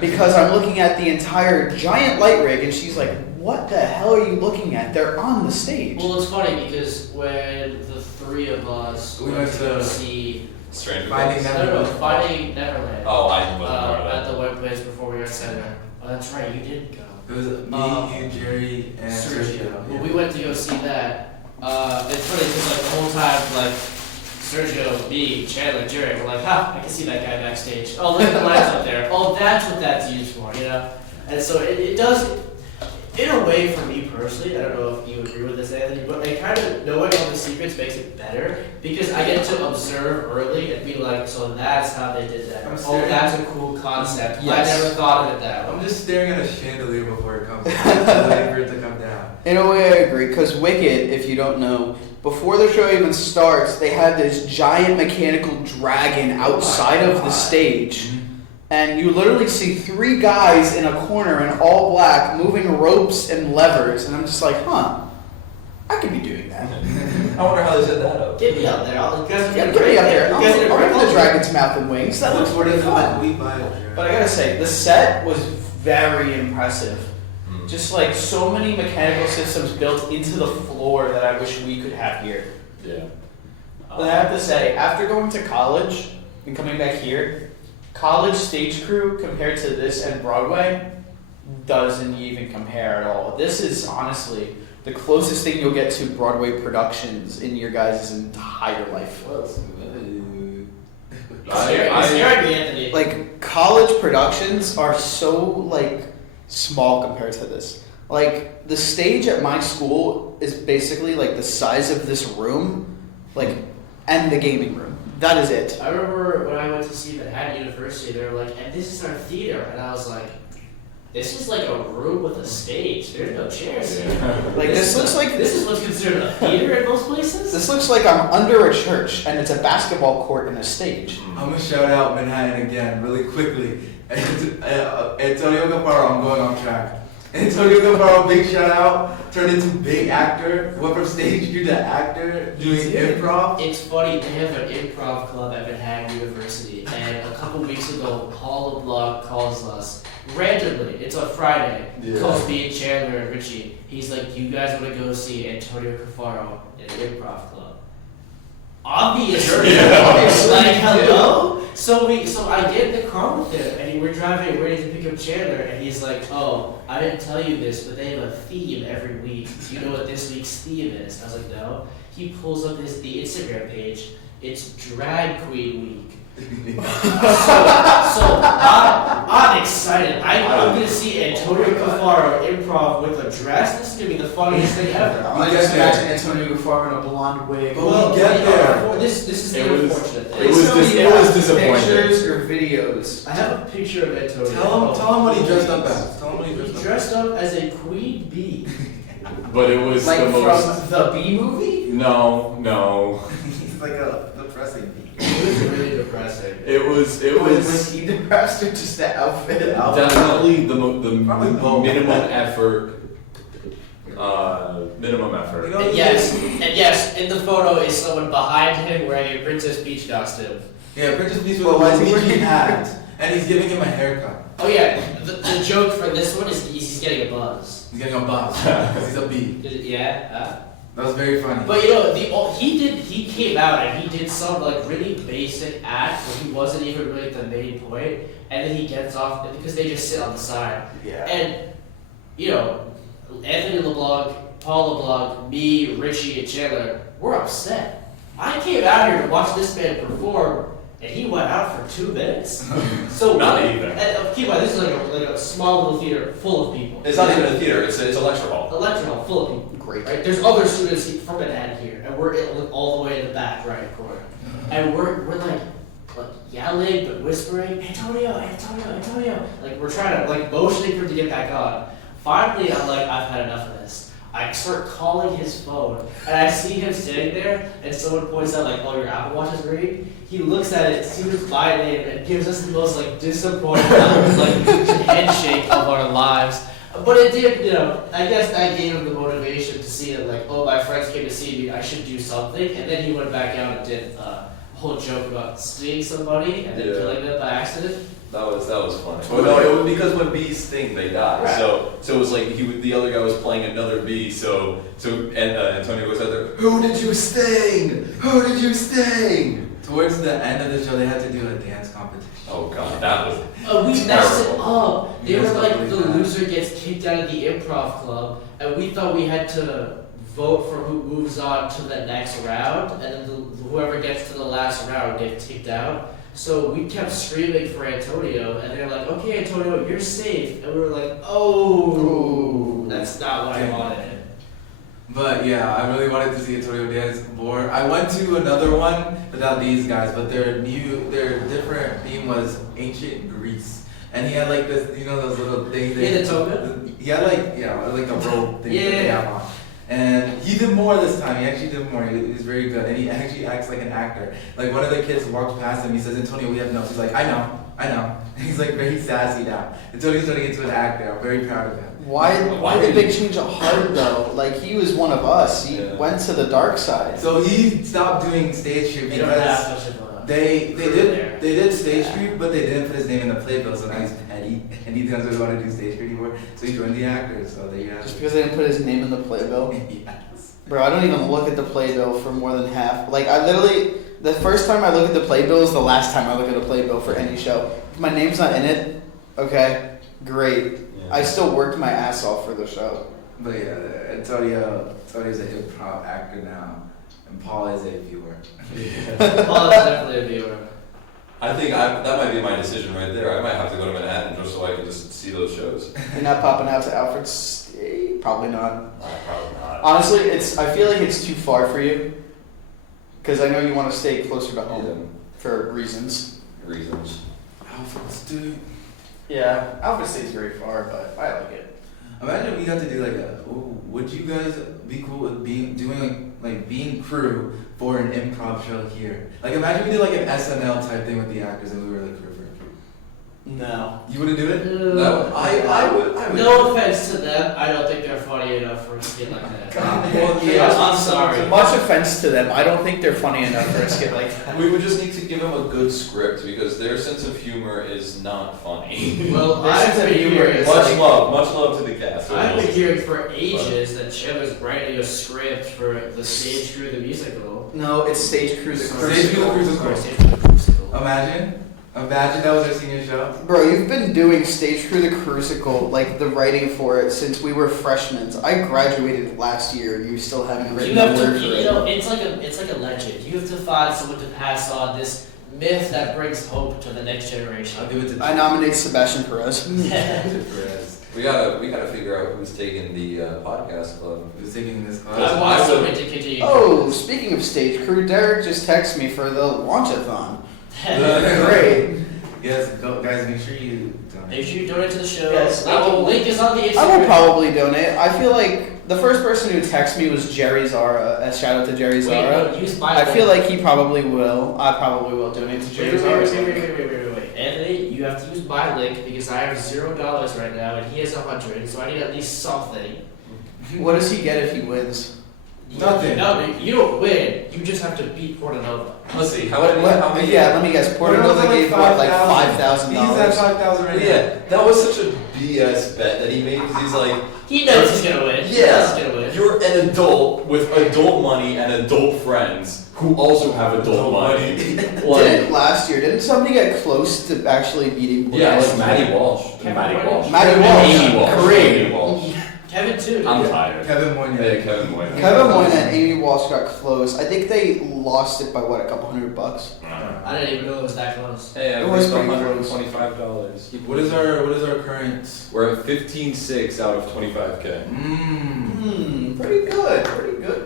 because I'm looking at the entire giant light rig, and she's like, "What the hell are you looking at? They're on the stage." Well, it's funny because when the three of us We went went to go to see Stranger Finding Things. Neverland. Finding Neverland Oh, I wasn't aware of at that. the web place before we got sent there. Oh, that's right, you didn't go. It was me, you, Jerry, and Sergio. Well, we went to go see that. It's funny because like the whole time, like Sergio, me, Chandler, Jerry, we're like, I can see that guy backstage. Oh, look at the lights up there. Oh, that's what that's used for, you know? And so it does, in a way, for me personally, I don't know if you agree with this, Anthony, but I kind of knowing all the secrets makes it better because I get to observe early and be like, so that's how they did that. I'm Oh, staring- that's a cool concept. Yes. I never thought of it that way. I'm just staring at a chandelier before it comes down, waiting for it to come down. In a way, I agree, because Wicked, if you don't know, before the show even starts, they had this giant mechanical dragon outside of the stage. And you literally see 3 guys in a corner in all black moving ropes and levers. And I'm just like, I could be doing that. I wonder how they set that up. Get me up there. You guys are Yeah, gonna get me up there. You guys are I'll gonna rip the dragon's mouth and wings. That looks pretty fun. We buy it. But I gotta say, the set was very impressive. Just like so many mechanical systems built into the floor that I wish we could have here. Yeah. But I have to say, after going to college and coming back here, college stage crew compared to this and Broadway doesn't even compare at all. This is honestly the closest thing you'll get to Broadway productions in your guys' entire life. scared me, Anthony. Like college productions are so like small compared to this. Like the stage at my school is basically like the size of this room, like, and the gaming room. That is it. I remember when I went to see Manhattan University, they were like, and this is our theater. And I was like, this is like a room with a stage. There's no chairs here. Like this looks like This is what's considered a theater in most places? this looks like I'm under a church and it's a basketball court and a stage. I'm gonna shout out Manhattan again really quickly. Antonio Caparo, I'm going on track. Antonio Caparo, big shout out. Turned into big actor. Went from stage to actor, doing improv. It's funny, they have an improv club at Manhattan University, and a couple weeks ago, Paul LeBlanc calls us randomly. It's on Friday. Yeah. Calls me and Chandler and Richie. He's like, "You guys want to go see Antonio Cafaro in an improv club?" Obviously, like hello. So I get in the car with him, and we're driving ready to pick up Chandler, and he's like, "Oh, I didn't tell you this, but they have a theme every week. Do you know what this week's theme is?" I was like, "No." He pulls up the Instagram page. It's Drag Queen Week. So I'm excited. I'm gonna see Antonio Cafaro improv with a dress. This is gonna be the funniest thing ever. I just imagine Antonio Gafar in a blonde wig. But we get there. This is the It was- unfortunate thing. it was disappointing. Pictures or videos. I have a picture of Antonio. Tell him what he dressed up as. Tell him what he He dressed up dressed up as a queen bee. But it was Like the most. from the Bee movie? No. He's like a depressing beat. It was really depressing. It was. Was he depressed or just the outfit? Definitely the Probably both. minimum effort. Minimum effort. You know, And yes, in the photo is someone behind him wearing a Princess Peach costume. Yeah, Princess Peach with Well, why is he a wearing Mickey a hat, and he's giving him a haircut. Oh yeah, the joke for this one is he's getting a buzz. He's getting a buzz because he's a bee. Yeah. That was very funny. But you know, he came out and he did some like really basic act where he wasn't even really the main point, and then he gets off because they just sit on the side. Yeah. And you know, Anthony LeBlanc, Paul LeBlanc, me, Richie, and Chandler, we're upset. I came out here to watch this man perform, and he went out for 2 minutes. So Not even. And keep in mind, this is like a small little theater full of people. It's not even a theater. It's a lecture hall. A lecture hall full of people. Great. Right? There's other students from Manhattan here, and we're all the way in the back right corner, and we're like yelling but whispering, Antonio, like we're trying to like motioning for him to get back on. Finally, I'm like, I've had enough of this. I start calling his phone, and I see him sitting there, and someone points out like, "Oh, your Apple Watch is green." He looks at it, sees my name, and gives us the most like disappointed handshake of our lives. But it did, I guess that gave him the motivation to see that like, oh, my friends came to see me, I should do something. And then he went back out and did a whole joke about seeing somebody and then killing them by accident. That was funny. But no, it was because when bees sting, they die. Right. So it was like the other guy was playing another bee. And Antonio was out there. Who did you sting? Who did you sting? Towards the end of the show, they had to do a dance competition. Oh god, that was. We messed it up. They You were messed up like, really the bad. loser gets kicked out of the improv club, and we thought we had to vote for who moves on to the next round, and then whoever gets to the last round gets kicked out. So we kept screaming for Antonio, and they're like, "Okay, Antonio, you're safe," and we were like, "Oh, that's not what I wanted." But yeah, I really wanted to see Antonio dance more. I went to another one without these guys, but their different theme was ancient Greece. And he had like this, those little things. He had a toga? He had like a robe thing that they Yeah. have on. And he did more this time. He actually did more. He was very good. And he actually acts like an actor. Like one of the kids walked past him. He says, "Antonio, we have notes." He's like, I know. He's like very sassy now. Antonio's turning into an actor. I'm very proud of him. Why did they change of heart though? Like he was one of us. He went to the dark side. So he stopped doing stage shoot They don't have because such a they crew did there. they did stage shoot, but they didn't put his name in the playbill. So now he's petty, and he doesn't want to do stage shoot anymore. So he joined the actors. So there you have Just it. because they didn't put his name in the playbill. Yes. Bro, I don't even look at the playbill for more than half. Like I literally, the first time I look at the playbill is the last time I look at a playbill for any show. If my name's not in it, okay, great. I still worked my ass off for the show. But yeah, Antonio's an improv actor now, and Paul is a viewer. Paul is definitely a viewer. I think that might be my decision right there. I might have to go to Manhattan just so I can just see those shows. You're not popping out to Alfred's State? Probably not. Probably not. Honestly, I feel like it's too far for you. Because I know you want to stay closer to home for reasons. Reasons. Alfred's, dude. Yeah, Alfred State's very far, but I like it. Imagine we got to do would you guys be cool with being crew for an improv show here? Like imagine we did like an SNL type thing with the actors and we were like crew for a crew. No. You wouldn't do it? No, I would. No offense to them, I don't think they're funny enough for a skit like that. Well, Yeah, I'm sorry. Much offense to them, I don't think they're funny enough for a skit like that. We would just need to give them a good script because their sense of humor is not funny. Well, Their I've sense of been humor hearing, is much love to the cast. I've been hearing for ages that Cheva's writing a script for the Stage Crew the musical. No, it's Stage Crew the Stage Crew the Crucible. Crucible. Stage Crew the Crucible. Imagine that was our senior show. Bro, you've been doing Stage Crew the Crucible, like the writing for it, since we were freshmen. I graduated last year. You still haven't written You have a word to, for you it. know, it's like a legend. You have to find someone to pass on this myth that brings hope to the next generation. I'll give it to I nominate Sebastian Perez. Perez. We gotta figure out who's taking the podcast club. Who's taking this I class? want I someone to continue. Oh, speaking of Stage Crew, Derek just texted me for the launch-a-thon. Make Great. Yes, guys, make sure you donate. sure you donate to the show. Yes, Link is on the Instagram. I will probably donate. I feel like the first person who texted me was Jerry Zara. A shout out to Jerry Wait, Zara. no, use my I link. feel like he probably will. I probably will donate to Wait, Jerry wait, Zara's wait, link. wait. Anthony, you have to use my link because I have $0 right now and he has 100, so I need at least something. What does he get if he wins? Nothing. No, you don't win. You just have to beat Portanova. Let's see. How What, many? yeah, let me guess. Portanova gave what, like $5,000? He's at 5,000 right now. Yeah, that was such a BS bet that he made because he's like, He knows he's gonna win. He knows he's gonna win. you're an adult with adult money and adult friends who also have adult money. Didn't last year? Didn't somebody get close to actually beating Portanova? Yeah, like Maddie Walsh. Kevin Maddie Walsh. Walsh. Maddie Walsh. Amy Walsh. Great. Amy Walsh. Kevin too. I'm tired. Kevin Moynihan. Yeah, Kevin Moynihan. Kevin Moynihan and Amy Walsh got close. I think they lost it by what, a couple $100? I didn't even know it was that close. Hey, I It was raised pretty close. $125. What is our current? We're at 15.6 out of 25K. Pretty good,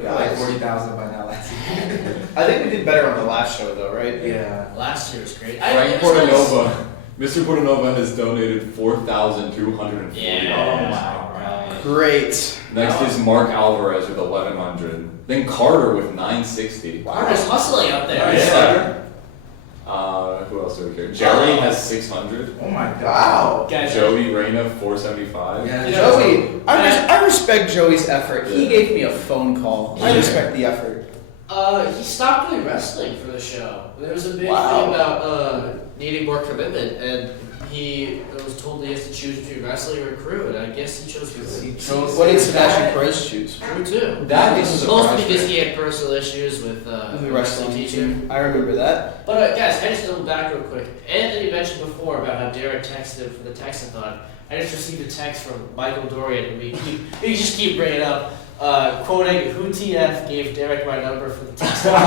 Got like guys. 40,000 by now last year. I think we did better on the last show, though, right? Yeah. Last year was great. Frank Portanova. Mr. Portanova has donated $4,240. Yeah. Great. Next is Mark Alvarez with 1100. Then Carter with 960. Carter's hustling up there. Yeah. Who else do we care? Jerry has 600. Oh my god. Wow. Guys, Joey Reyna 475. Yeah, You know, Joey, I respect Joey's effort. He Yeah. gave me a phone call. I Yeah. respect the effort. he stopped doing wrestling for the show. There was a big Wow. thing about needing more commitment, and he was told he has to choose between wrestling or crew, and I guess he chose crew. What did Sebastian Perez choose? Crew too. That doesn't Mostly surprise because me. he had personal issues with The wrestling team. I remember that. But guys, I just double back real quick. Anthony mentioned before about how Derek texted for the textathon. I just received a text from Michael Dorian, and we just keep bringing it up, quoting, "Who TF gave Derek my number for the textathon?"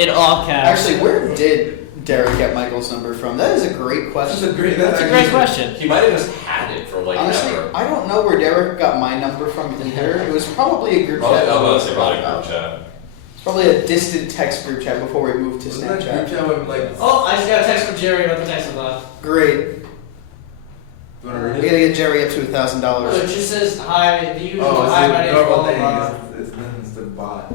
In all caps. Actually, where did Derek get Michael's number from? That is a great question. That's a great question. He might have just had it for like Honestly, ever. I don't know where Derek got my number from either. It was probably a group Probably, chat. I was about to say probably group chat. It's probably a distant text group chat before we moved to Wasn't that Snapchat. group chat with like? Oh, I just got a text from Jerry about the textathon. Great. You wanna read We it? gotta get Jerry up to Oh, it $1,000. just says, "Hi, the usual, Oh, it's hi, a my name's normal blah, blah, thing. blah." It's the bot.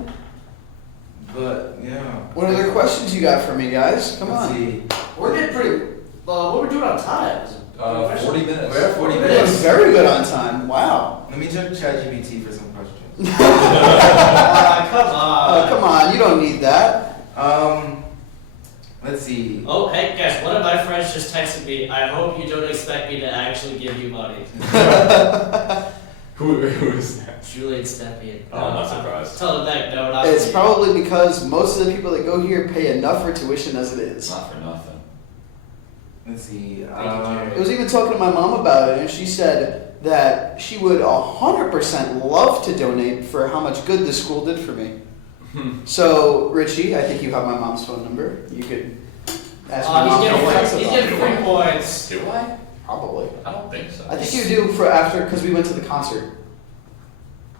But yeah. What other questions you got for me, guys? Come Let's on. see. We're getting pretty, what we're doing on time. 40 minutes. We're at 40 You're doing minutes. very good on time. Wow. Let me check ChatGPT for some questions. Come on. Come on, you don't need that. Let's see. Oh, hey guys, one of my friends just texted me, "I hope you don't expect me to actually give you money." Who is that? Julian Stepien. Oh, I'm not surprised. Tell him that, no, not It's me. probably because most of the people that go here pay enough for tuition as it It's is. not for nothing. Let's see. I was even talking to my mom about it, and she said that she would 100% love to donate for how much good the school did for me. So, Richie, I think you have my mom's phone number. You could ask my mom for he's $1. getting 3 points. Do I? Probably. I don't think so. I think you do for after, because we went to the concert.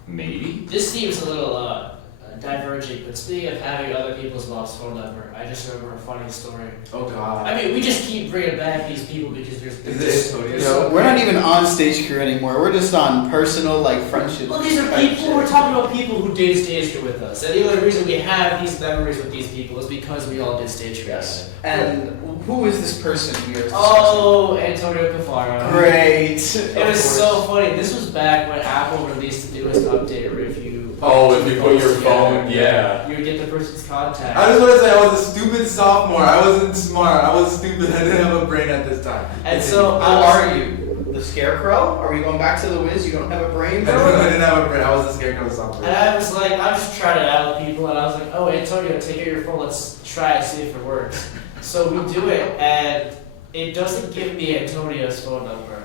Maybe. This seems a little diverging, but speaking of having other people's mom's phone number, I just remember a funny story. Oh god. I mean, we just keep bringing back these people because Is they're it? so We're not great. even on stage crew anymore. We're just on personal, like, friendship. Well, these are people, we're talking about people who did stage crew with us. And the only reason we have these memories with these people is because we all did stage crew. Yes. And who is this person we are discussing? Oh, Antonio Cafaro. Great. It was so funny. This was back when Apple released the newest update where if you Oh, if you put your together, phone, yeah. you would get the person's contact. I just want to say I was a stupid sophomore. I wasn't smart. I was stupid. I didn't have a brain at this time. And so How are you? The Scarecrow? Are we going back to the Wiz? You don't have a brain? I didn't have a brain. I was a scarecrow sophomore. And I was like, I'm just trying it out with people, and I was like, oh, Antonio, take out your phone, let's try it, see if it works. So we do it, and it doesn't give me Antonio's phone number.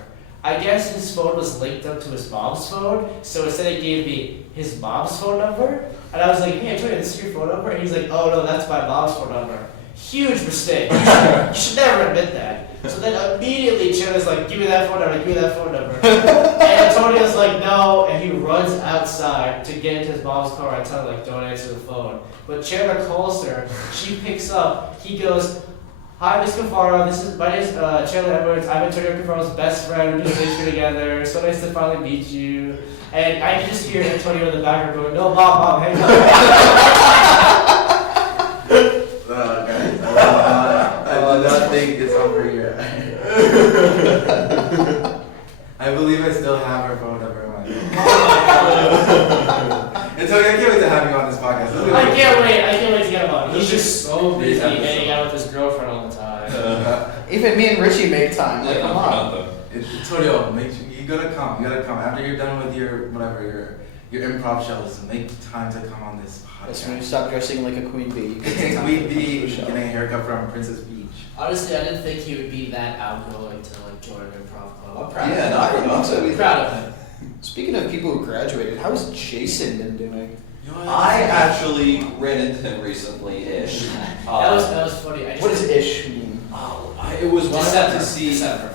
I guess his phone was linked up to his mom's phone, so instead it gave me his mom's phone number, and I was like, hey, Antonio, this is your phone number? And he's like, oh, no, that's my mom's phone number. Huge mistake. You should never admit that. So then immediately Chandler's like, give me that phone number, give me that phone number. And Antonio's like, no, and he runs outside to get into his mom's car and tell her, like, don't answer the phone. But Chandler calls her, she picks up, he goes, hi, Miss Cafaro, my name's Chandler Edwards, I'm Antonio Cafaro's best friend, we do stage together, so nice to finally meet you. And I can just hear Antonio in the background going, no, mom, hang on. Guys, I do not think it's over here. I believe I still have her phone number in my phone. It's okay, I can't wait to have you on this podcast. I can't wait to get him on. He's just so busy hanging out with his girlfriend all the time. Even me and Richie make time. Like, Yeah, come not on. for nothing. Antonio, make sure you gotta come. After you're done with your whatever your improv shows, make time to come on this That's when you podcast. stop dressing like a queen bee. We'd be getting a haircut from Princess Beach. Honestly, I didn't think he would be that outgoing to like join an improv club. I'm proud Yeah, of no, him. I don't know. So I'm proud of him. Speaking of people who graduated, how's Jason been doing? I actually ran into him recently-ish. That was funny. I just What does ish mean? It was when I went to see. December.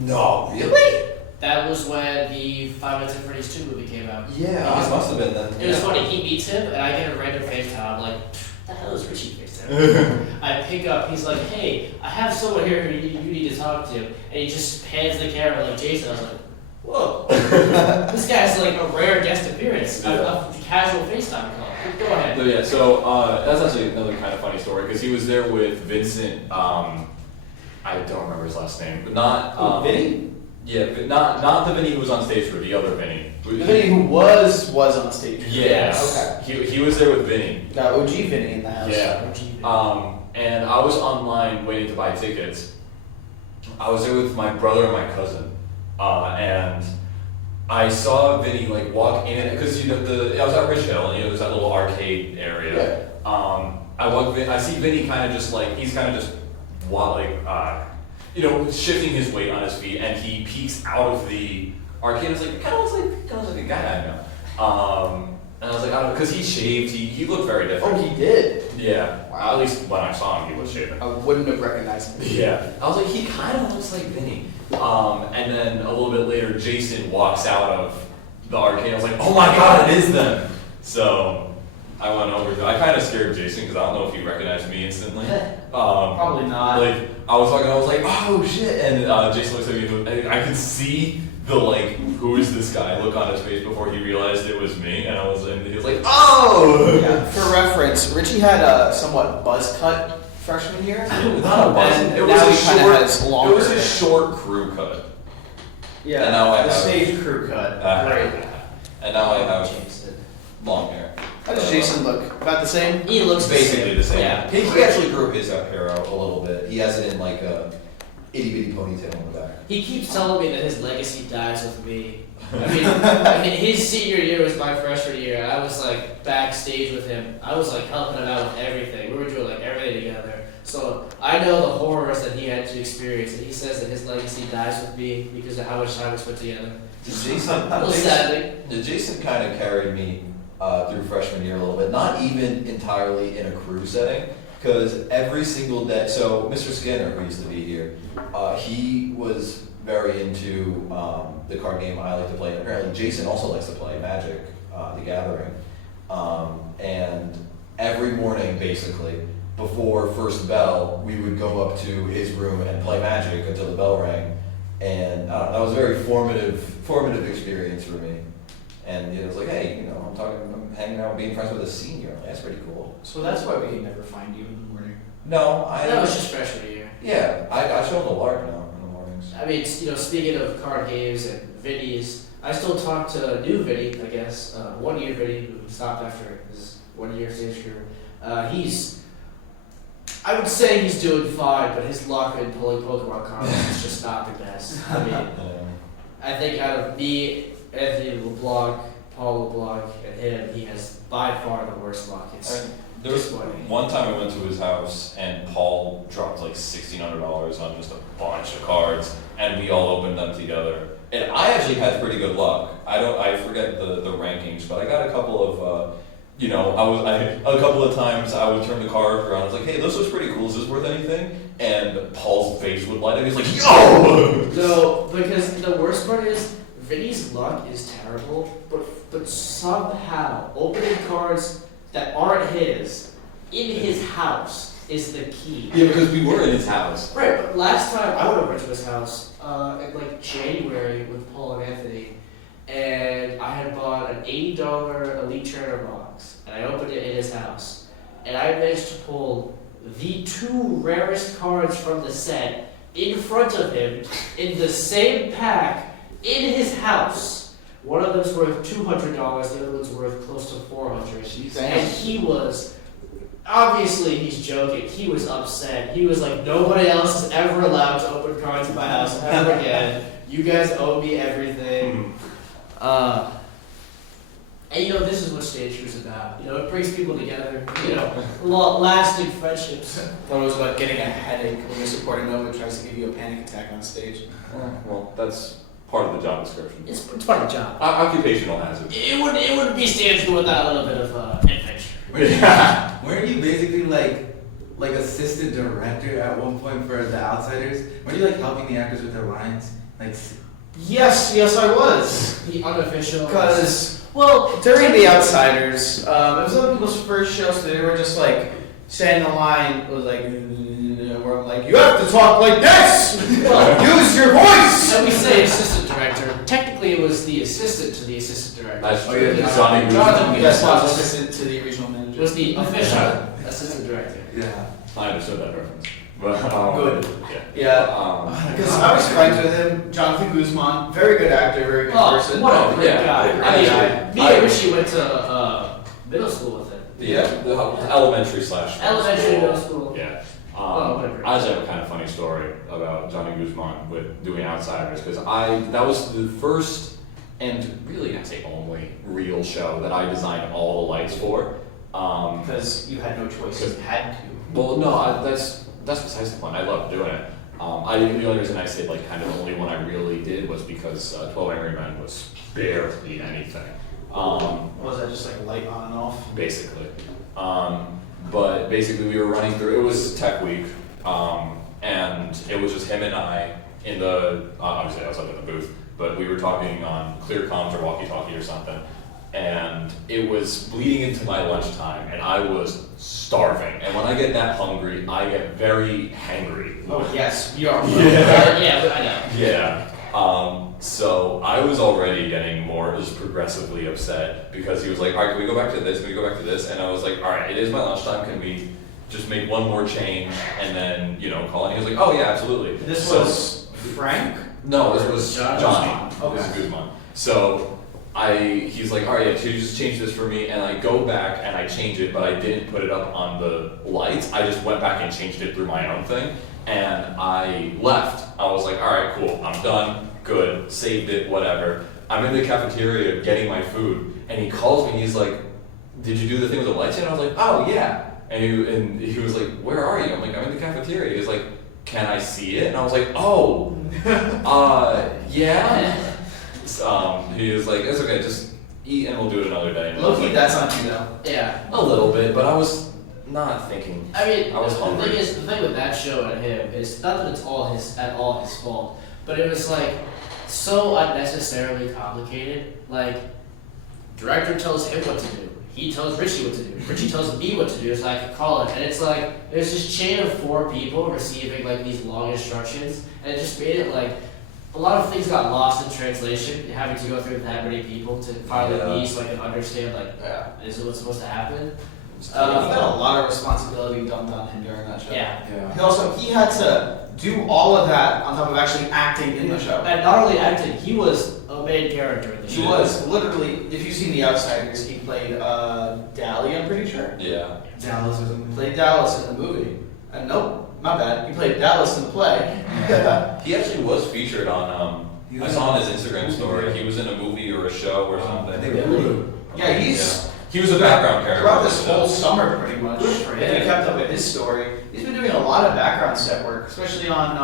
No, really? That was when the 5 Nights at Freddy's 2 movie came out. Yeah, it must have been then. It was funny. He meets him, and I get a random FaceTime. I'm like, the hell is Richie FaceTime? I pick up. He's like, hey, I have someone here who you need to talk to, and he just pans the camera like Jason. I was like, whoa. This guy's like a rare guest appearance. A casual FaceTime call. Go ahead. So yeah, so that's actually another kind of funny story because he was there with Vincent. I don't remember his last name, but not Vinny? Yeah, but not the Vinny who was on stage for the other Vinny. The Vinny who was on stage. Yes. Okay. He was there with Vinny. Got OG Vinny in the house. Yeah. And I was online waiting to buy tickets. I was there with my brother and my cousin, and I saw Vinny like walk in because I was at Rich Hill, and it was that little arcade area. Yeah. I see Vinny kind of just like he's kind of just shifting his weight on his feet, and he peeks out of the arcade. It's like kind of looks like a guy I know. And I was like, because he shaved, he looked very different. Oh, he did? Yeah. Wow. At least when I saw him, he was shaving. I wouldn't have recognized him. Yeah. I was like, he kind of looks like Vinny. And then a little bit later, Jason walks out of the arcade. I was like, oh my god, it is them. So I went over to, I kind of scared Jason because I don't know if he recognized me instantly. Probably not. Like, I was like, oh shit. And Jason looks at me, and I could see the like, who is this guy look on his face before he realized it was me. And he was like, oh! Yeah. For reference, Richie had a somewhat buzz cut freshman year. Not a buzz. And It now was he kind of has it longer was a hair. short crew cut. Yeah, And now I the have- stage crew cut. Great. And now I have Jason. long hair. How does Jason look? About the same? He looks Basically the same. Yeah. He actually grew his hair out a little bit. He has it in like a itty bitty ponytail in the back. He keeps telling me that his legacy dies with me. I mean, his senior year was my freshman year. I was like backstage with him. I was like helping him out with everything. We were doing like everything together. So I know the horrors that he had to experience, and he says that his legacy dies with me because of how much time we spent together. Jason kind of carried me through freshman year a little bit, not even entirely in a crew setting, because every single day, so Mr. Skinner, who used to be here, he was very into the card game I like to play, and apparently Jason also likes to play Magic, the Gathering, and every morning, basically, before first bell, we would go up to his room and play Magic until the bell rang, and that was a very formative experience for me. And it was like, hey, I'm hanging out, being friends with a senior. Like, that's pretty cool. So that's why we can never find you in the morning. No, That was just freshman year. Yeah, I show the lark now in the mornings. I mean, speaking of card games and Vinny's, I still talk to new Vinny, I guess, 1 year Vinny, who stopped after his 1 year stage career. I would say he's doing fine, but his luck in pulling Pokemon cards is just not the best. I mean, I think out of me, Anthony LeBlanc, Paul LeBlanc, and him, he has by far the worst luck. It's There was disappointing. one time I went to his house and Paul dropped like $1,600 on just a bunch of cards, and we all opened them together. And I actually had pretty good luck. I forget the rankings, but I got a couple of a couple of times I would turn the card around. I was like, hey, this looks pretty cool. Is this worth anything? And Paul's face would light up. He's like, yo! No, because the worst part is Vinny's luck is terrible, but somehow opening cards that aren't his in his house is the key. Yeah, because we were in his house. Right, but last time I went over to his house in like January with Paul and Anthony, and I had bought an $80 Elite Trainer box, and I opened it in his house, and I managed to pull the two rarest cards from the set in front of him in the same pack in his house. One of them's worth $200, the other one's worth close to $400. And he was, obviously he's joking, he was upset. He was like, nobody else is ever allowed to open cards in my house ever again. You guys owe me everything. And this is what stage crew's about. It brings people together, lasting friendships. I thought it was about getting a headache when you're supporting Nova tries to give you a panic attack on stage. Well, that's part of the job description. It's part of the job. Occupational hazard. It wouldn't be stage crew without a little bit of adventure. Weren't you basically like assistant director at one point for The Outsiders? Weren't you like helping the actors with their lines? Like, Yes, I was. The unofficial. Because Well, during The Outsiders, it was other people's first show, so they were just like saying the line, it was like, where I'm like, you have to talk like this! Well, Use your voice! and we say assistant director. Technically, it was the assistant to the assistant director. That's Oh, true. yeah, Johnny Jonathan Guzman. Yes, was, was assistant to the regional manager. was the official assistant director. Yeah. I understood that reference. But, Good. Yeah. Yeah, because I was friends with him, Jonathan Guzman, very good actor, very good Oh, person. what a great Yeah, guy. great I mean, guy. me and Richie went to middle school with him. Yeah, the elementary slash. Elementary, middle school. Yeah. Oh, what a great I just have a kind of funny story about Johnny Guzman with doing Outsiders because that was the first and really I'd say only real show that I designed all the lights for. Because you had no choice, you had to. Well, no, that's besides the point. I love doing it. The only reason I say like kind of the only one I really did was because 12 Angry Men was barely anything. Was that just like light on and off? Basically. But basically we were running through, it was Tech Week, and it was just him and I in the, obviously I was up in the booth, but we were talking on clear comms or walkie-talkie or something, and it was bleeding into my lunchtime, and I was starving, and when I get that hungry, I get very hangry. Oh, yes, you are. Yeah, I know. Yeah. So I was already getting more just progressively upset because he was like, all right, can we go back to this? Can we go back to this? And I was like, all right, it is my lunchtime. Can we just make one more change and then, call it? And he was like, oh yeah, absolutely. This So- was Frank? No, this was Johnny. Johnny. Okay. This is Guzman. So he's like, all right, yeah, can you just change this for me? And I go back and I change it, but I didn't put it up on the lights. I just went back and changed it through my own thing. And I left. I was like, all right, cool, I'm done. Good, saved it, whatever. I'm in the cafeteria getting my food, and he calls me. He's like, "Did you do the thing with the lights?" And I was like, "Oh yeah." And he was like, "Where are you?" I'm like, "I'm in the cafeteria." He's like, "Can I see it?" And I was like, "Oh, yeah." He was like, "It's okay, just eat, and we'll do it another day." And I was Loki, like, that's on you though. Yeah. a little bit, but I was not thinking. I mean, I was the hungry. thing is, the thing with that show and him is not that it's at all his fault, but it was like so unnecessarily complicated. Like, director tells him what to do, he tells Richie what to do, Richie tells me what to do, so I can call it, and it's like there's this chain of 4 people receiving like these long instructions, and it just made it like a lot of things got lost in translation, having to go through that many people to finally Yeah. me so I can understand like Yeah. this is what's supposed to happen. He had a lot of responsibility dumped on him during that show. Yeah. Yeah. He had to do all of that on top of actually acting in the show. And not only acting, he was a main character in the show. He was literally, if you've seen The Outsiders, he played Dally, I'm pretty sure. Yeah. Dallas or something. Played Dallas in the movie. Nope, my bad. He played Dallas in the play. He actually was featured on. He I was saw in on his Instagram story. He was in a movie or a show or something. I think Really? Yeah, he's He was a background character. throughout this whole summer pretty much. If Yeah. you kept up with his story, he's been doing a lot of background set work, especially on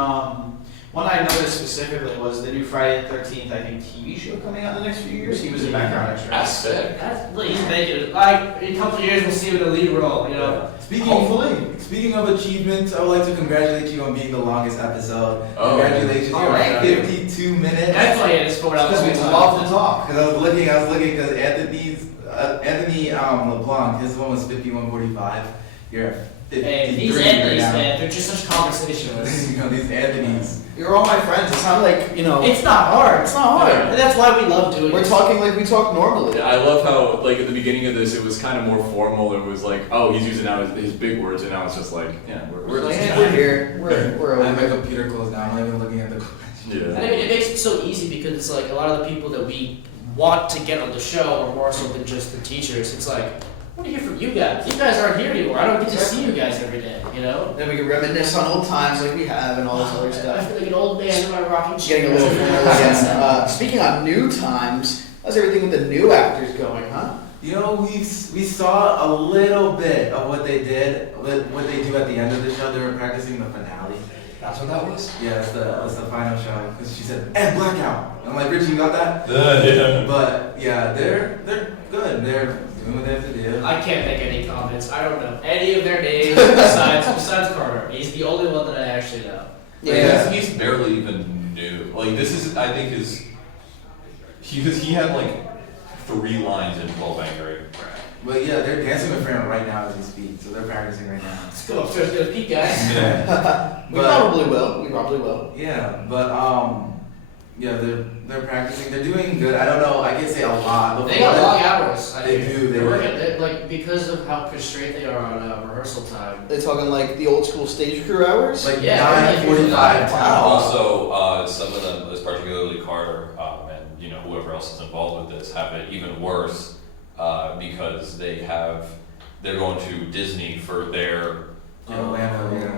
one I noticed specifically was the new Friday the 13th, I think, TV show coming out in the next few years. He was a background extra. That's sick. That's like, he's making it. Like, in a couple of years, we'll see him in a lead role, you know? Speaking of achievements, I would like to congratulate you on being the longest episode. Oh. Congratulations, you're Alright. at 52 minutes. That's why it's 4 hours. Because we love to talk. Because I was looking because Anthony LeBlanc, his one was 51:45. You're at 53 Hey, these right Anthony's, now. man, they're just such conversationalists. These Anthony's. You're all my friends. It's not like, It's not hard. it's not hard. And that's why we love doing We're this. talking like we talk normally. I love how, like, at the beginning of this, it was kind of more formal. It was like, oh, he's using now his big words, and now it's just like, yeah, we're Like, just hey, we're here. We're I have over. my computer closed down. I'm not even looking at the question. And Yeah. it makes it so easy because it's like a lot of the people that we want to get on the show are more so than just the teachers. It's like, I want to hear from you guys. You guys aren't here anymore. I don't get to see you guys every day, you know? Then we can reminisce on old times like we have and all this other I stuff. feel like an old man in my rocking chair. Getting a little formal again. Speaking on new times, how's everything with the new actors going, huh? You know, we saw a little bit of what they did, what they do at the end of the show. They were practicing the finale. That's what that was? Yeah, that's the final show. Because she said, and blackout. I'm like, Richie, you got that? Yeah. But yeah, they're good. They're doing what they have to do. I can't make any comments. I don't know any of their names besides Carter. He's the only one that I actually know. Yeah. He's barely even new. Like, this is, I think, he had like 3 lines in 12 Angry. But yeah, they're dancing with Fran right now as we speak, so they're practicing right now. Let's go upstairs and get a peek, guys. Yeah. We probably will. We probably will. Yeah, but Yeah, they're practicing. They're doing good. I don't know. I can say a lot. But They got long hours. They do. They're working like because of how constrained they are on rehearsal time. They're talking like the old school stage crew hours? Like Yeah, 9:45. Wow. Also, some of them, particularly Carter, and whoever else is involved with this, have it even worse because they're going to Disney for their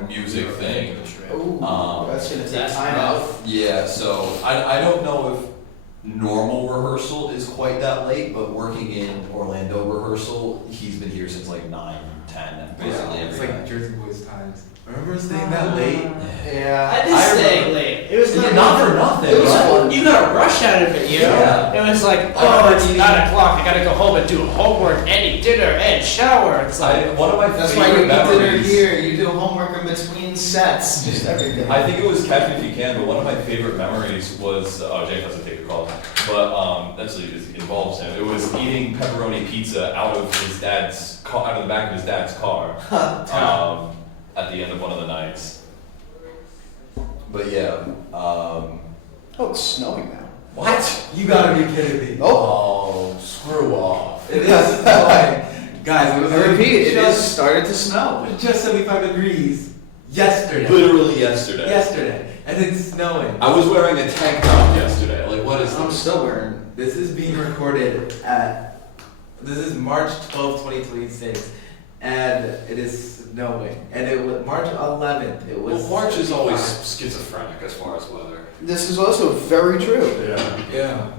music thing. Ooh, that's gonna take That's time rough. out. Yeah, so I don't know if normal rehearsal is quite that late, but working in Orlando rehearsal, he's been here since like 9, 10, basically It's every like night. Jersey Boys times. Remember staying that late? Yeah. I did stay late. It was Yeah, like, not for nothing. It was right? like, you got a rush out of it, you know? Yeah. It was like, oh, it's 9 o'clock. I gotta go home and do homework, and eat dinner, and shower. It's like, One of my That's why you favorite eat dinner memories. here. You do homework in between sets. Just everything. I think it was Catch Me If You Can, but one of my favorite memories was James has to take a call, but actually it involves him. It was eating pepperoni pizza out of his dad's car, out of the back of his dad's car, at the end of one of the nights. But yeah, Oh, it's snowing now. what? You gotta be kidding me. Oh. Screw off! It is snowing. Guys, it was I repeat, it just, has started to snow. it was just 75 degrees yesterday. Literally yesterday. Yesterday. And it's snowing. I was wearing a tank top yesterday. Like, what is I'm this? still wearing. This is being recorded this is March 12th, 2026. And it is snowing. And it was March 11th. It was. Well, March is always 75. schizophrenic as far as weather. This is also very true. Yeah. Yeah.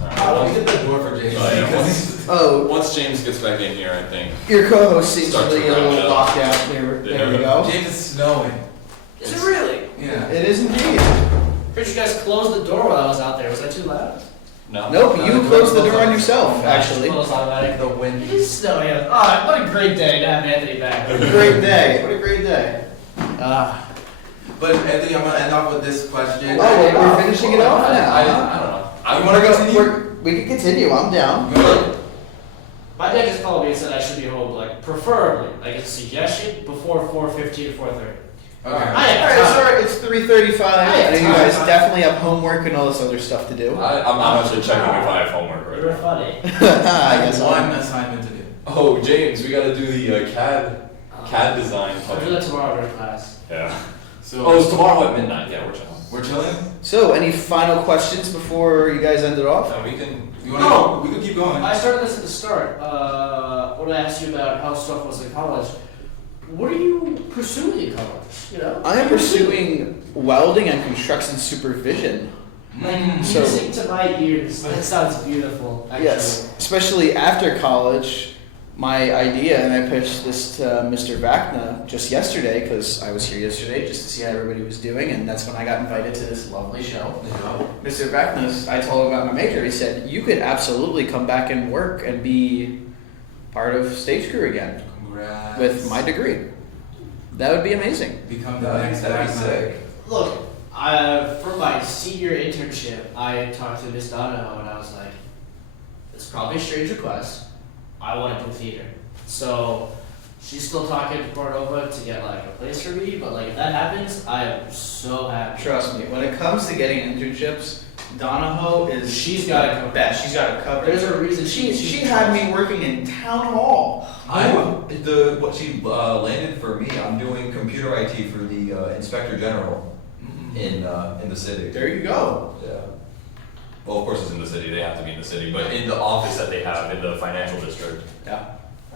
Let me get the door for James. Oh, yeah. because he's- Oh, Once James gets back in here, I think. your co-host seems to Start to be a little round up. locked out. There we go. James is snowing. is it really? Yeah. It is indeed. Pretty sure you guys closed the door while I was out there. Was that too loud? No. Nope, No, you the closed the door door on closed. yourself, actually. Closed automatic. The wind. It is snowing. Oh, what a great day to have Anthony back. What a great day. What a great day. But Anthony, I'm gonna end off with this question. Oh, we're finishing it off I now. don't know. I I wanna want to continue. We can continue. I'm down. Good. My dad just called me and said I should be home, like, preferably, like, a suggestion, before 4:15 to 4:30. Okay. I All have right, time. sorry. It's 3:35. I I have know you time. guys definitely have homework and all this other stuff to do. I'm actually checking if I have homework right You were now. funny. I I guess have one I'm. assignment to do. Oh, James, we gotta do the CAD design. I'll do that tomorrow in class. Yeah. So Oh, it's tomorrow at midnight. Yeah, we're chilling. we're chilling. So, any final questions before you guys end it off? So we can. You wanna? No. We can keep going. I started this at the start. When I asked you about how stuff was in college, what are you pursuing in college? You know? I am pursuing welding and construction supervision. Like, So- music to my ears. That sounds beautiful. Actually. Yes, especially after college. My idea, and I pitched this to Mr. Vakna just yesterday because I was here yesterday just to see how everybody was doing, and that's when I got invited to this lovely show. Mr. Vakna, I told him about my major. He said, you could absolutely come back and work and be part of stage crew again Congrats. with my degree. That would be amazing. Become the next That'd be Batman. sick. Look, for my senior internship, I talked to Miss Donahoe and I was like, it's probably a strange request. I want to do theater. So she's still talking to Cordova to get like a place for me, but like if that happens, I am so happy. Trust me, when it comes to getting internships, Donahoe is She's got it covered. best. She's got it covered. There's a reason She had me working in town hall. What she landed for me. I'm doing computer IT for the inspector general in the city. There you go. Yeah. Well, of course it's in the city. They have to be in the city, but in the office that they have in the financial district. Yeah.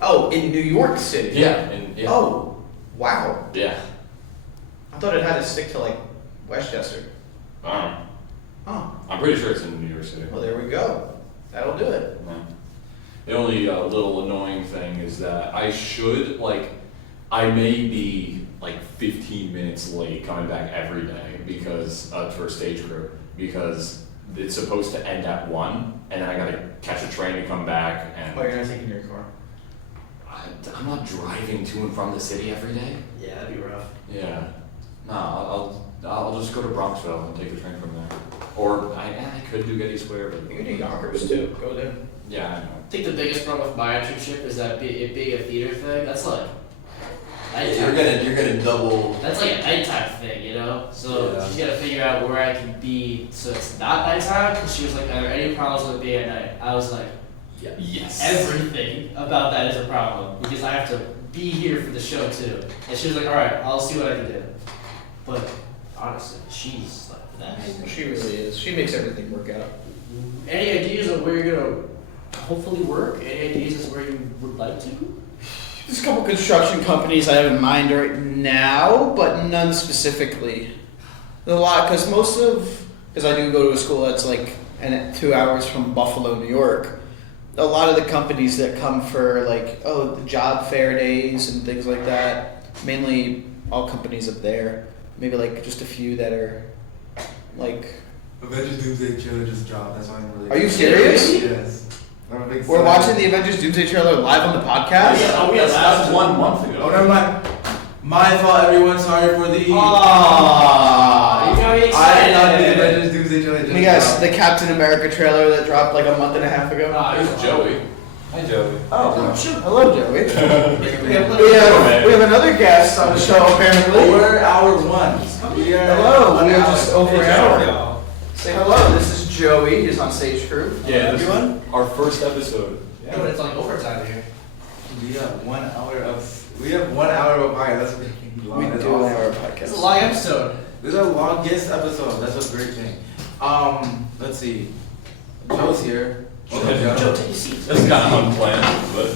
Oh, in New York City. Yeah. Oh, wow. Yeah. I thought it had to stick to like Westchester. Oh. Oh, I'm pretty sure it's in New York City. well there we go. That'll do it. Yeah. The only little annoying thing is that I may be like 15 minutes late coming back every day because for stage crew because it's supposed to end at 1 and then I gotta catch a train to come back and Oh, you're not taking your car. I'm not driving to and from the city every day. Yeah, that'd be rough. Yeah. No, I'll just go to Bronxville and take the train from there. Or I could do Getty Square, but You can do Yonkers too. Go there. yeah, I know. I think the biggest problem with my internship is that it being a theater thing, that's like You're gonna double. That's like a nighttime thing, you know? So Yeah. she's gotta figure out where I can be so it's not nighttime, because she was like, are there any problems with being at night? I was like, Yes. everything about that is a problem, because I have to be here for the show too. And she was like, alright, I'll see what I can do. But honestly, she's like that. She really is. She makes everything work out. Any ideas on where you're gonna hopefully work? Any ideas as to where you would like to? There's a couple construction companies I have in mind right now, but none specifically. A lot, because I do go to a school that's like 2 hours from Buffalo, New York. A lot of the companies that come for like, the job fair days and things like that, mainly all companies up there. Maybe like just a few that are like. Avengers Doomsday trailer just dropped. That's why I'm really. Are you serious? Yes. I'm a big We're fan. watching the Avengers Doomsday trailer live on the podcast? That's 1 month ago. Oh, never mind. My fault, everyone. Sorry for the. You got me I excited. thought the Avengers Doomsday trailer just Let me guess, dropped. the Captain America trailer that dropped like a month and a half ago? Here's Joey. Hi, Joey. Oh, sure. Hello, Joey. We We have another guest on the show, apparently. We're hour 1. We are Hello, one we are hour. just over Hey, an hour. Joey. Say hello, this is Joey, he's on Stage Crew. Yeah, this is our first episode. Yeah, but it's like overtime here. We have 1 hour of. We have 1 hour of podcast. That's freaking long. We That's do awesome. have our It's podcast. a long episode. This is our longest episode. That's a great thing. Let's see. Joe's here. Joe, take a seat. That's kind of unplanned, but.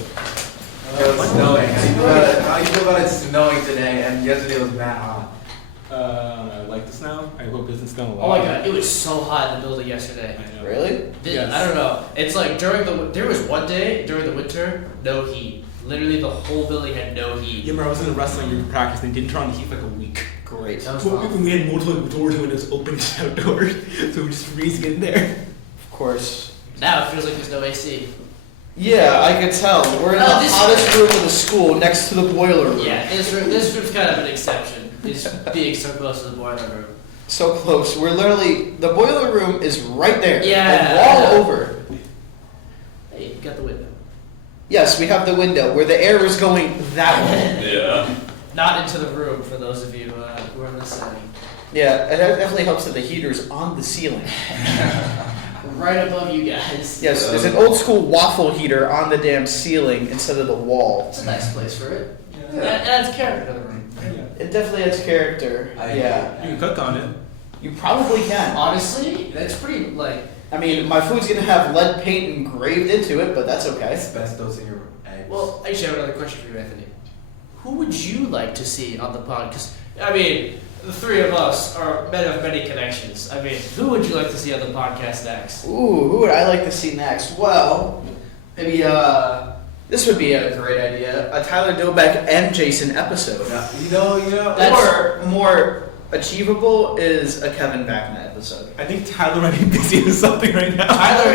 It's snowing. How you feel about it snowing today? And yesterday was bad hot. I like the snow. I hope it doesn't snow a Oh lot. my god, it was so hot in the building yesterday. I know. Really? Yes. I don't know. It's like there was one day during the winter, no heat. Literally the whole building had no heat. You remember I was in a wrestling group practice and didn't turn on the heat for like a week. Great. That was So fun. we had multiple doors and windows open to outdoors, so we just freezing in there. Of course. Now it feels like there's no AC. Yeah, I could tell. We're in the Oh, this- hottest room of the school, next to the boiler room. Yeah, this room's kind of an exception. It's being so close to the boiler room. So close. We're literally, the boiler room is right there. Yeah. Like, wall over. Hey, you got the window. Yes, we have the window where the air is going that way. Yeah. Not into the room for those of you who are listening. Yeah, it definitely helps that the heater's on the ceiling. Right above you guys. Yes, there's an old school waffle heater on the damn ceiling instead of the wall. It's a nice place for it. It adds character to the room. It definitely has character. Yeah. You can cook on it. You probably can. Honestly, that's pretty like. I mean, my food's gonna have lead paint engraved into it, but that's okay. Asbestos in your eggs. Well, I actually have another question for you, Anthony. Who would you like to see on the pod? Because I mean, the three of us are men of many connections. I mean, who would you like to see on the podcast next? Ooh, who would I like to see next? Well, maybe this would be a great idea. A Tyler Dobeck and Jason episode. Yeah, you know. That's- Or more achievable is a Kevin Bachman episode. I think Tyler might be busy with something right now. Tyler.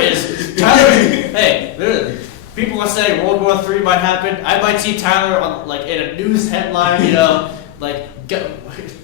Hey, literally, people are saying World War III might happen. I might see Tyler on like in a news headline. You know, like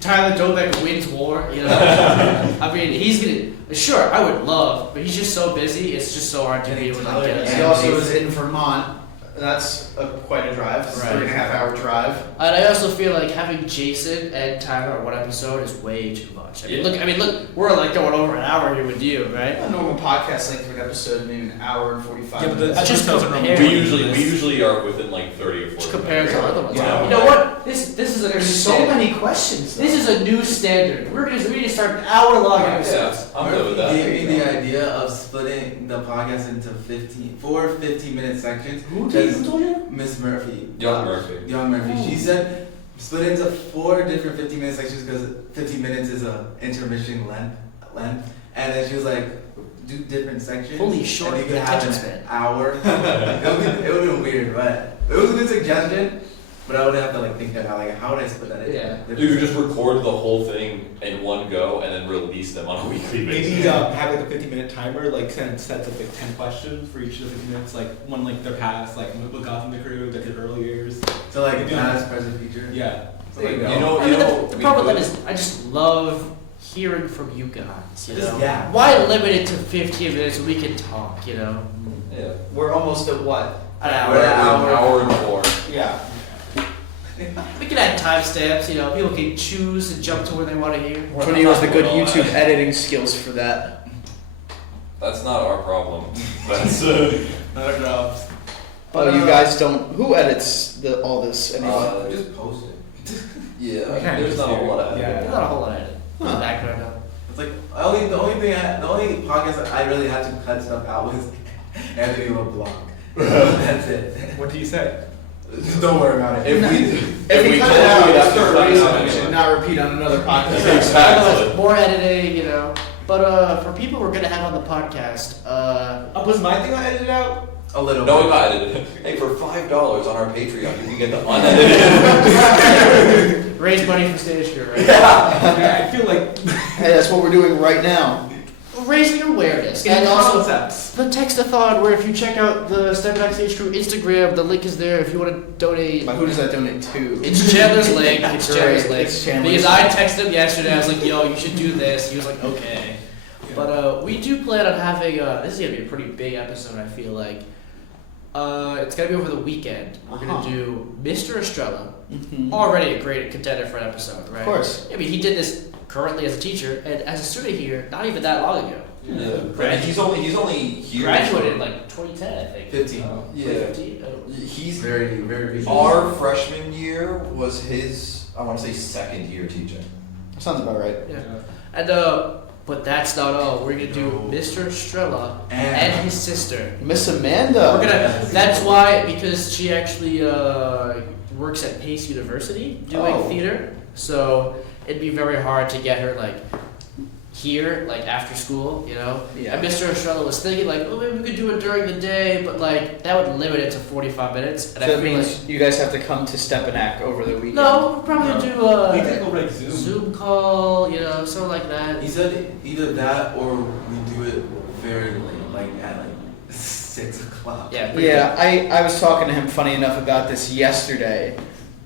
Tyler Dobeck wins war. You know, I mean, he's gonna. Sure, I would love, but he's just so busy. It's just so hard to be able to Tyler get. and He also is in Vermont. That's quite a drive. It's a Right. 3.5 hour drive. And I also feel like having Jason and Tyler on one episode is way too much. I mean, look, we're like going over an hour here with you, right? A normal podcast length for an episode, maybe an hour and 45 Yeah, but minutes. That's just episodes are compared- We usually are within like 30 or 40 Compared to minutes. other ones. Yeah. You know what? This is a new There's so standard. many questions. Though. This is a new standard. We need to start hour long episodes. Yeah, I'm good with that. Gave me the idea of splitting the podcast into 4 15-minute sections. Who told you? Miss Murphy. Young Murphy. Young Murphy. She said split into 4 different 15-minute sections because 15 minutes is a intermission length. And then she was like, do different sections. Holy short and you could have attention an span. hour. it would have been weird, but it was a good suggestion. But I would have to like think that out, like how would I split that in? Yeah. You could just record the whole thing in one go and then release them on a weekly basis. Maybe have like a 50-minute timer, like sets up like 10 questions for each of the 50 minutes, like one like their past, like what got from the crew, that did earlier. So like Yeah. past, present, future. Yeah. So like, You I know, mean, the we problem with could- that is I just love hearing from you guys. You Just know, gab. why limit it to 15 minutes when we can talk? You know, Yeah. We're almost at what? an We're hour. at An hour and 4. Yeah. We can can add timestamps. You know, people can choose and jump to where they want to hear. Tony has the good YouTube editing skills for that. That's not our problem. That's Not our jobs. But you guys don't. Who edits all this anyway? Just post it. yeah. Okay. There's not a whole lot of Yeah. There's not a whole lot of it. Huh. The background up. It's like the only podcast that I really had to cut stuff out was Anthony LeBlanc. That's it. What do you say? Don't worry about it. If we cut told it out, you it's that start to cut raising it it, out. should not repeat on another podcast. Exactly. More editing, you know. But for people we're gonna have on the podcast, Was my thing I edited out? A little. No, we bit. got edited. Hey, for $5 on our Patreon, you can get the unedited. raise money for stage crew, right? Yeah, I feel like Hey, that's what we're doing right now. Raising awareness. in And also concepts. the textathon, where if you check out the Step Back Stage Crew Instagram, the link is there if you want to donate. But who does that donate to? It's Chandler's link. It's Great, Chandler's link. it's Chandler's Because link. I texted him yesterday. I was like, "Yo, you should do this." He was like, "Okay." But we do plan on having. This is gonna be a pretty big episode. I feel like. It's gonna be over the weekend. We're Uh-huh. gonna do Mr. Estrella. Mhm. Already a great contender for an episode, right? Of course. I mean, he did this currently as a teacher and as a student here, not even that long ago. Yeah. And he's only here. Graduated in like 2010, I think. 15. Yeah. 2015? Oh. He's Very, very recent. our freshman year was his. I want to say second year teaching. Sounds about right. Yeah. And but that's not all. We're gonna do Mr. Estrella and his sister. Miss Amanda. We're gonna. That's why, because she actually works at Pace University doing Oh. theater. So it'd be very hard to get her like here, like after school, you know. Yeah. And Mr. Estrella was thinking like, oh, maybe we could do it during the day, but like that would limit it to 45 minutes. And So I that feel means like you guys have to come to Stepanak over the weekend. no, we'll probably No. do We a can go like Zoom. Zoom call, you know, something like that. He said either that or we do it very late, like at like 6 o'clock. Yeah. pretty Yeah, I was talking to him funny enough about this yesterday.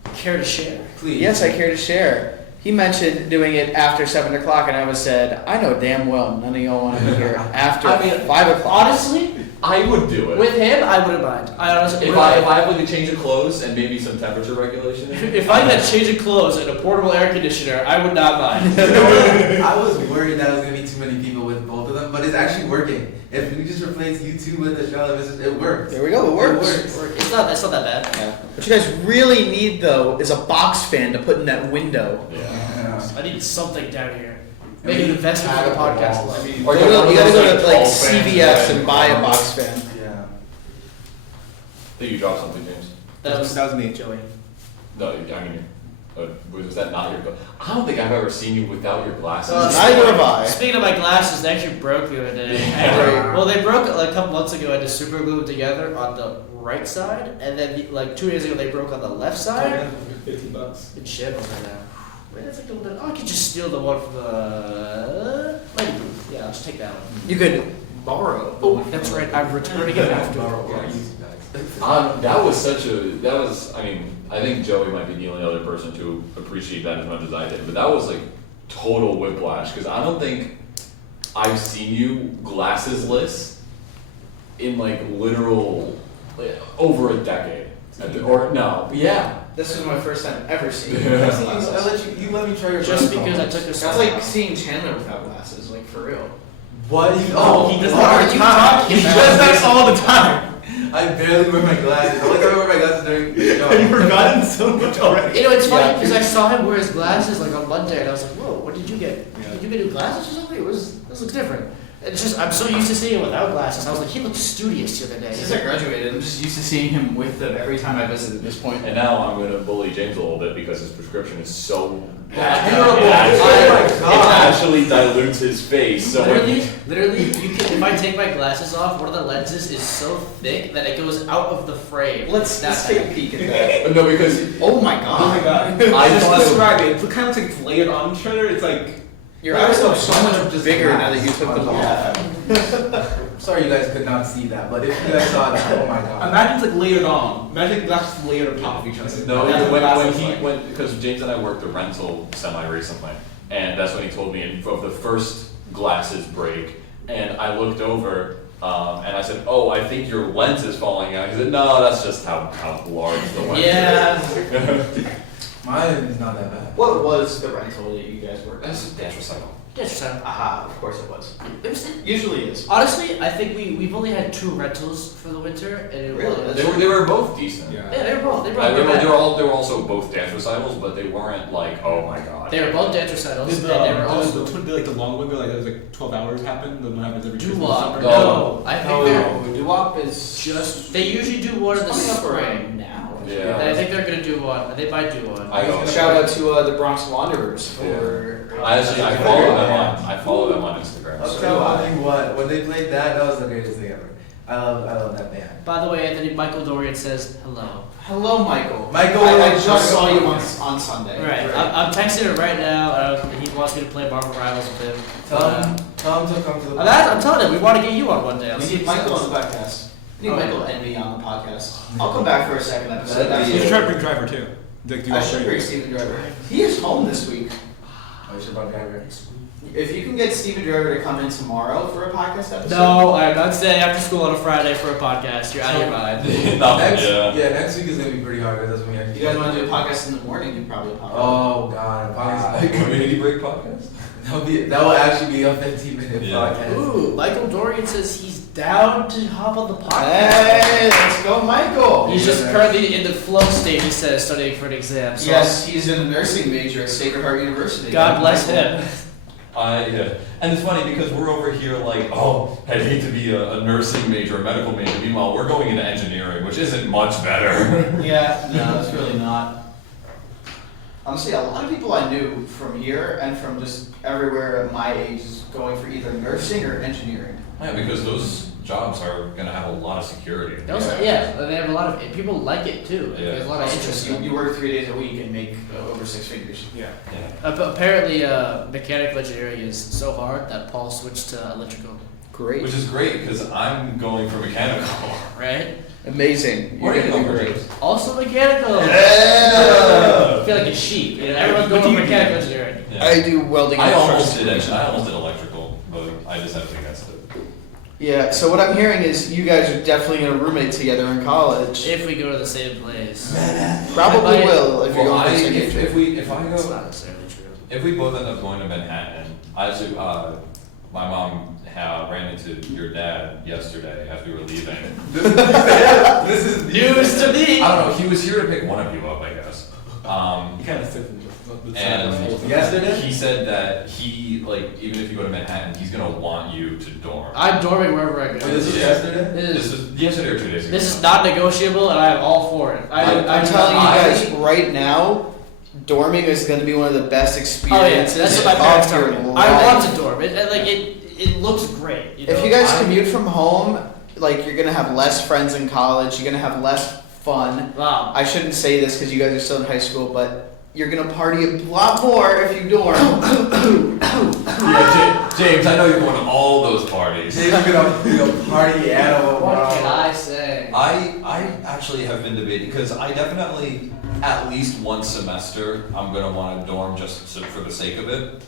good. Care to share? Please. Yes, I care to share. He mentioned doing it after 7 o'clock, and I was said, I know damn well none of y'all want to be here after I mean, 5 o'clock. Honestly, I would do it. with him, I wouldn't mind. I honestly, if I have like a change of clothes and maybe some temperature regulation. if I had to change of clothes and a portable air conditioner, I would not mind. I was worried that it was gonna be too many people with both of them, but it's actually working. If we just replace you two with the Charlotte Business, it works. There we go, it works. It's not that bad. Yeah. What you guys really need, though, is a box fan to put in that window. Yeah. Yeah. I need something down here. Make an investment for the podcast. I mean, Or You get one of gotta those, go to like tall fans CVS that and buy a run. box fan. Yeah. I think you dropped something, James. That was me. Joey. No, I mean, was that not your? I don't think I've ever seen you without your glasses. Neither have I. Speaking of my glasses, they actually broke the other day. Yeah. Well, they broke like a couple months ago. I just super glued them together on the right side, and then like 2 days ago they broke on the left side. $15. Good shit over there. Wait, that's like a little bit. Oh, I could just steal the one from the lighting booth. Yeah, I'll just take that one. You could borrow. Oh, that's right. I'm returning it after. That was such a. That was. I mean, I think Joey might be the only other person to appreciate that as much as I did. But that was like total whiplash because I don't think I've seen you glassesless in like literal like, over a decade. Or no, yeah. This is my first time ever seeing Yeah. you without I glasses. let you let me try your Just phone. because I took a. That's like seeing Chandler without glasses, like for real. What? Oh, he does what that all are the you time. talking He about? does that all the time. I barely wear my glasses. Only time I wear my glasses during the show. You've forgotten so much already. You know, it's funny Yeah. because I saw him wear his glasses like on Monday, and I was like, "Whoa, what did you get? Yeah. Did you get new glasses or something? This looks different." It's just I'm so used to seeing him without glasses. I was like, he looks studious the other day. Since I graduated, I'm just used to seeing him with them every time I visit at this point. And now I'm gonna bully James a little bit because his prescription is so Terrible. It actually, Oh my it God. actually dilutes his face. So when Literally, you can. If I take my glasses off, one of the lenses is so thick that it goes out of the frame. Let's That's take a peek at that. no, because Oh my Oh my god. god. I Just thought it- describe it. It kind of looks like it's layered on each other. It's like. Your eyes look so much Just bigger now glass that you took them on off. Sorry you guys could not see that, but if you guys saw that, oh my god. Imagine it's like layered on. Imagine glasses layered on top of each other. no, That's what when glasses he like. when because James and I worked the rental semi recently, and that's when he told me of the first glasses break, and I looked over. And I said, "Oh, I think your lens is falling out." He said, "No, that's just how large the lens Yeah. is." Mine's not that bad. What was the rental that you guys worked on? That's a dance recital. Yeah, just Aha, of course it was. it was. Usually is. Honestly, I think we've only had 2 rentals for the winter, and it Really? was. They were both decent. Yeah. Yeah, they were both. They were also both dance recitals, but they weren't like, oh my god. They were both dance recitals, Did and the, they were also. the long one go like that was like 12 hours happen? The one happens every Christmas Doo-wop. summer? No, I think they're Doo-wop is just. They usually do one in the coming up spring. around now. Yeah. And I think they're gonna do one. They might do one. I go. Shout out to the Bronx Wanderers for. I follow them on Instagram. I'll So. tell you what, when they played that was the greatest thing ever. I love that band. By the way, Anthony, Michael Dorian says hello. Hello, Michael. Michael, I just saw you on Sunday. Right. I'm texting him right now. He wants me to play Marvel Rivals with him. Tell him to come to the I'm telling him we want to get you on one day. I'll We see need if Michael he on the says. podcast. We need Oh, Michael and me on the podcast. I'll come back for a second episode. That'd be You should try to bring Driver too. Like, do I all should three. bring Steven Driver. He is home this week. Oh, you should about driver. If you can get Steven Driver to come in tomorrow for a podcast episode. No, I'm not staying after school on a Friday for a podcast. You're out of your mind. Next week is gonna be pretty hard because that's when we If actually. you guys want to do a podcast in the morning, you probably pop up. Oh god, Community break podcast. that will actually be a 15-minute Yeah. podcast. Ooh, Michael Dorian says he's down to hop on the podcast. Hey, let's go, Michael. He's just currently in the flow state, he says, studying for an exam. So Yes, he's in a nursing major at Sacred Heart University. God bless him. Yeah. And it's funny because we're over here like, oh, I'd hate to be a nursing major, a medical major. Meanwhile, we're going into engineering, which isn't much better. Yeah, no, it's really not. Honestly, a lot of people I knew from here and from just everywhere at my age is going for either nursing or engineering. Yeah, because those jobs are gonna have a lot of security. They also, yeah, they have a lot of people like it too. Yeah. There's a lot of interest. You, you work 3 days a week and make over 6 figures. Yeah. Yeah. Apparently, mechanical engineering is so hard that Paul switched to electrical. Great. Which is great because I'm going for mechanical. Right? Amazing. What are you gonna going be for, great. James? Also mechanical. Yeah. I feel like a sheep. You know, everyone's going for mechanical engineering. Yeah. I do welding. I and almost construction. did electrical, but I decided against it. Yeah, so what I'm hearing is you guys are definitely going to roommate together in college. If we go to the same place. Probably But- will if you're Well, going to the same if major. if I It's go, not necessarily true. if we both end up going to Manhattan, I actually, my mom ran into your dad yesterday as we were leaving. This is News to me! I don't know, he was here to pick one of you up, I guess. You kind of sit in the And Yesterday? he said that he, like, even if you go to Manhattan, he's gonna want you to dorm. I'm dorming wherever I go. Wait, this was yesterday? This is yesterday or 2 days ago. This is not negotiable, and I am all for it. I'm telling you guys right now, dorming is going to be one of the best Oh yeah, experiences that's what my parents of tell your me. life. I want to dorm. It looks great. You know? If you guys I'm- commute from home, like you're gonna have less friends in college. You're gonna have less fun. Wow. I shouldn't say this because you guys are still in high school, but you're gonna party a lot more if you dorm. Yeah, James, I know you're going to all those parties. James, you're gonna be a party animal, What bro. can I say? I actually have been debating because I definitely at least one semester I'm gonna want to dorm just for the sake of it.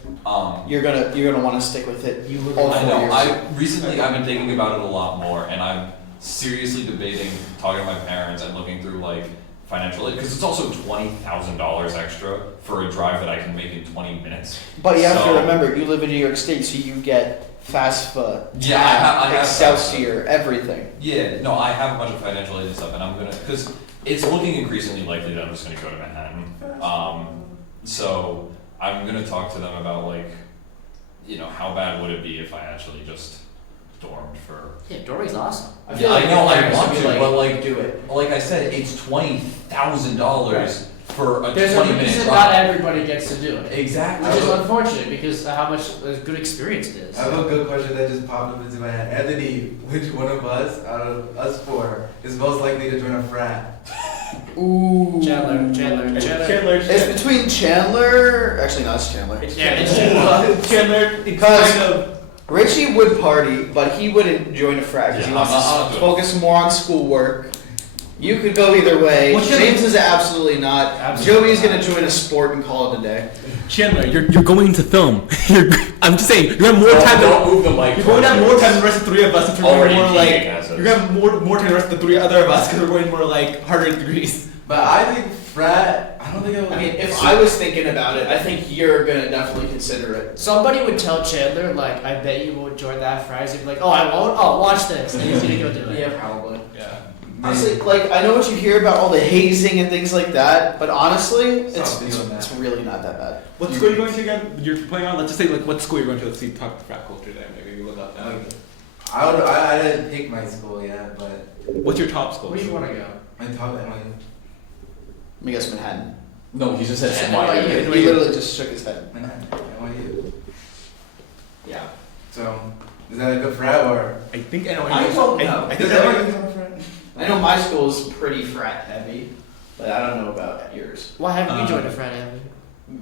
You're gonna want to stick with it. You would all I 4 know. years. Recently I've been thinking about it a lot more, and I'm seriously debating talking to my parents and looking through like financial aid because it's also $20,000 extra for a drive that I can make in 20 minutes. But you have to So- remember, you live in New York State, so you get FAFSA, Yeah, I have Excelsior, everything. Yeah, no, I have a bunch of financial aid and stuff, and I'm gonna because it's looking increasingly likely that I'm just gonna go to Manhattan. So I'm gonna talk to them about like, you know, how bad would it be if I actually just dormed for. Yeah, dorming's awesome. Yeah, I know I want to, but like, do it. like I said, it's $20,000 for a There's a 20-minute reason drive. not everybody gets to do it. Exactly. Which is unfortunate because how much a good experience it is. I have a good question that just popped up into my head. Anthony, which one of us, out of us 4, is most likely to join a frat? Ooh. Chandler. It's between Chandler. Actually, no, it's Chandler. Yeah, it's Chandler. Chandler, Because- kind of. Richie would party, but he wouldn't join a frat because he Yeah, wants I'm not to doing it. focus more on schoolwork. You could go either way. Well, Chandler- James is absolutely not. Absolutely Joey's not. gonna join a sport and call it a day. Chandler, you're going into film. I'm just saying, you have more time Don't than move the mic. you're going to have more time than the rest of the 3 of us if we're Already going more peeing like as you're gonna have more time than the rest of the 3 other of us because we're going more like harder degrees. But I think frat. I don't think it would. I mean, if I was thinking about it, I think you're gonna definitely consider it. Somebody would tell Chandler, like, I bet you won't join that frat. He'd be like, oh, I won't? Oh, watch this. And he's gonna go do it. Yeah, probably. Yeah. Honestly, like I know what you hear about all the hazing and things like that, but honestly, Stop doing that. it's really not that bad. What school are you going to again? You're playing on. Let's just say like what school you're going to. Let's see. Talk frat culture there. Maybe you look up that. I didn't pick my school yet, but What's your top school? Where do you want to go? my top NYU. Let me guess, Manhattan. No, he just said NYU. NYU. He literally just shook his head. Manhattan, NYU. Yeah. So, is that a good frat or? I think NYU. I don't know. I Is think that NYU. a good frat? I know my school is pretty frat heavy, but I don't know about yours. Why haven't you joined a frat, Abby?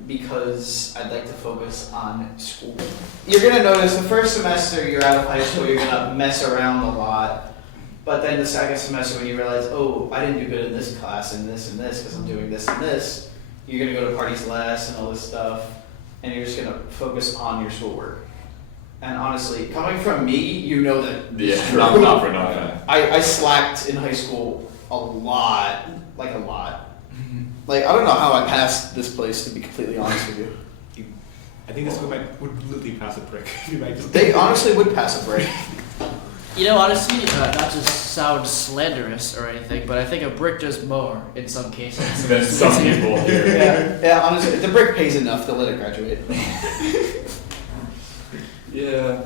Because I'd like to focus on school. You're gonna notice the first semester you're out of high school, you're gonna mess around a lot. But then the second semester when you realize, oh, I didn't do good in this class and this because I'm doing this and this, you're gonna go to parties less and all this stuff, and you're just gonna focus on your schoolwork. And honestly, coming from me, you know that it's true. Not for nothing. I slacked in high school a lot, like a lot. Like, I don't know how I passed this place, to be completely honest with you. I think this school would literally pass a brick. You might just. They honestly would pass a break. You know, honestly, not to sound slanderous or anything, but I think a brick does more in some cases. Then some people here. Yeah, honestly, the brick pays enough to let it graduate. Yeah.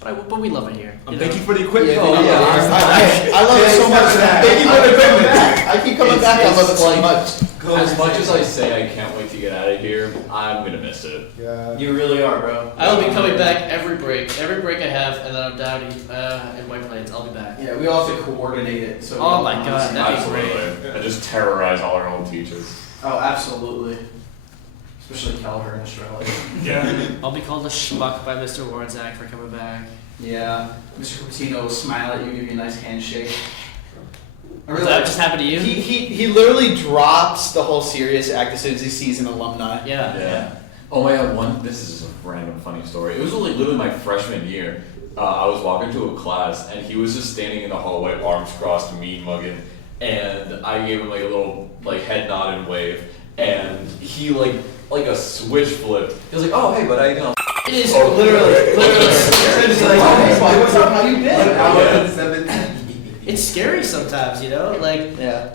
But we love it here. Thank you for the equipment. I love it so much. Thank you for the equipment. I keep coming back. I love it so much. As much as I say I can't wait to get out of here, I'm gonna miss it. Yeah. You really are, bro. I will be coming back every break I have, and then I'm down in White Plains. I'll be back. Yeah, we all have to coordinate it. So. Oh my God, that'd be great. Absolutely. And just terrorize all our old teachers. Oh, absolutely. Especially Kelleher in Australia. Yeah. I'll be called a schmuck by Mr. Warnzak for coming back. Yeah, Mr. Coutinho will smile at you, give you a nice handshake. Does that just happen to you? He literally drops the whole serious act as soon as he sees an alumni. Yeah. Yeah. Oh my God, this is a random funny story. It was like literally my freshman year. I was walking to a class and he was just standing in the hallway, arms crossed, mean mugging, and I gave him like a little like head nod and wave, and he like a switch flipped. He was like, "Oh hey, but I It is Literally. It's like, Hey, what's up? How you been? I Yeah. was 17. It's scary sometimes, you know. Like, Yeah.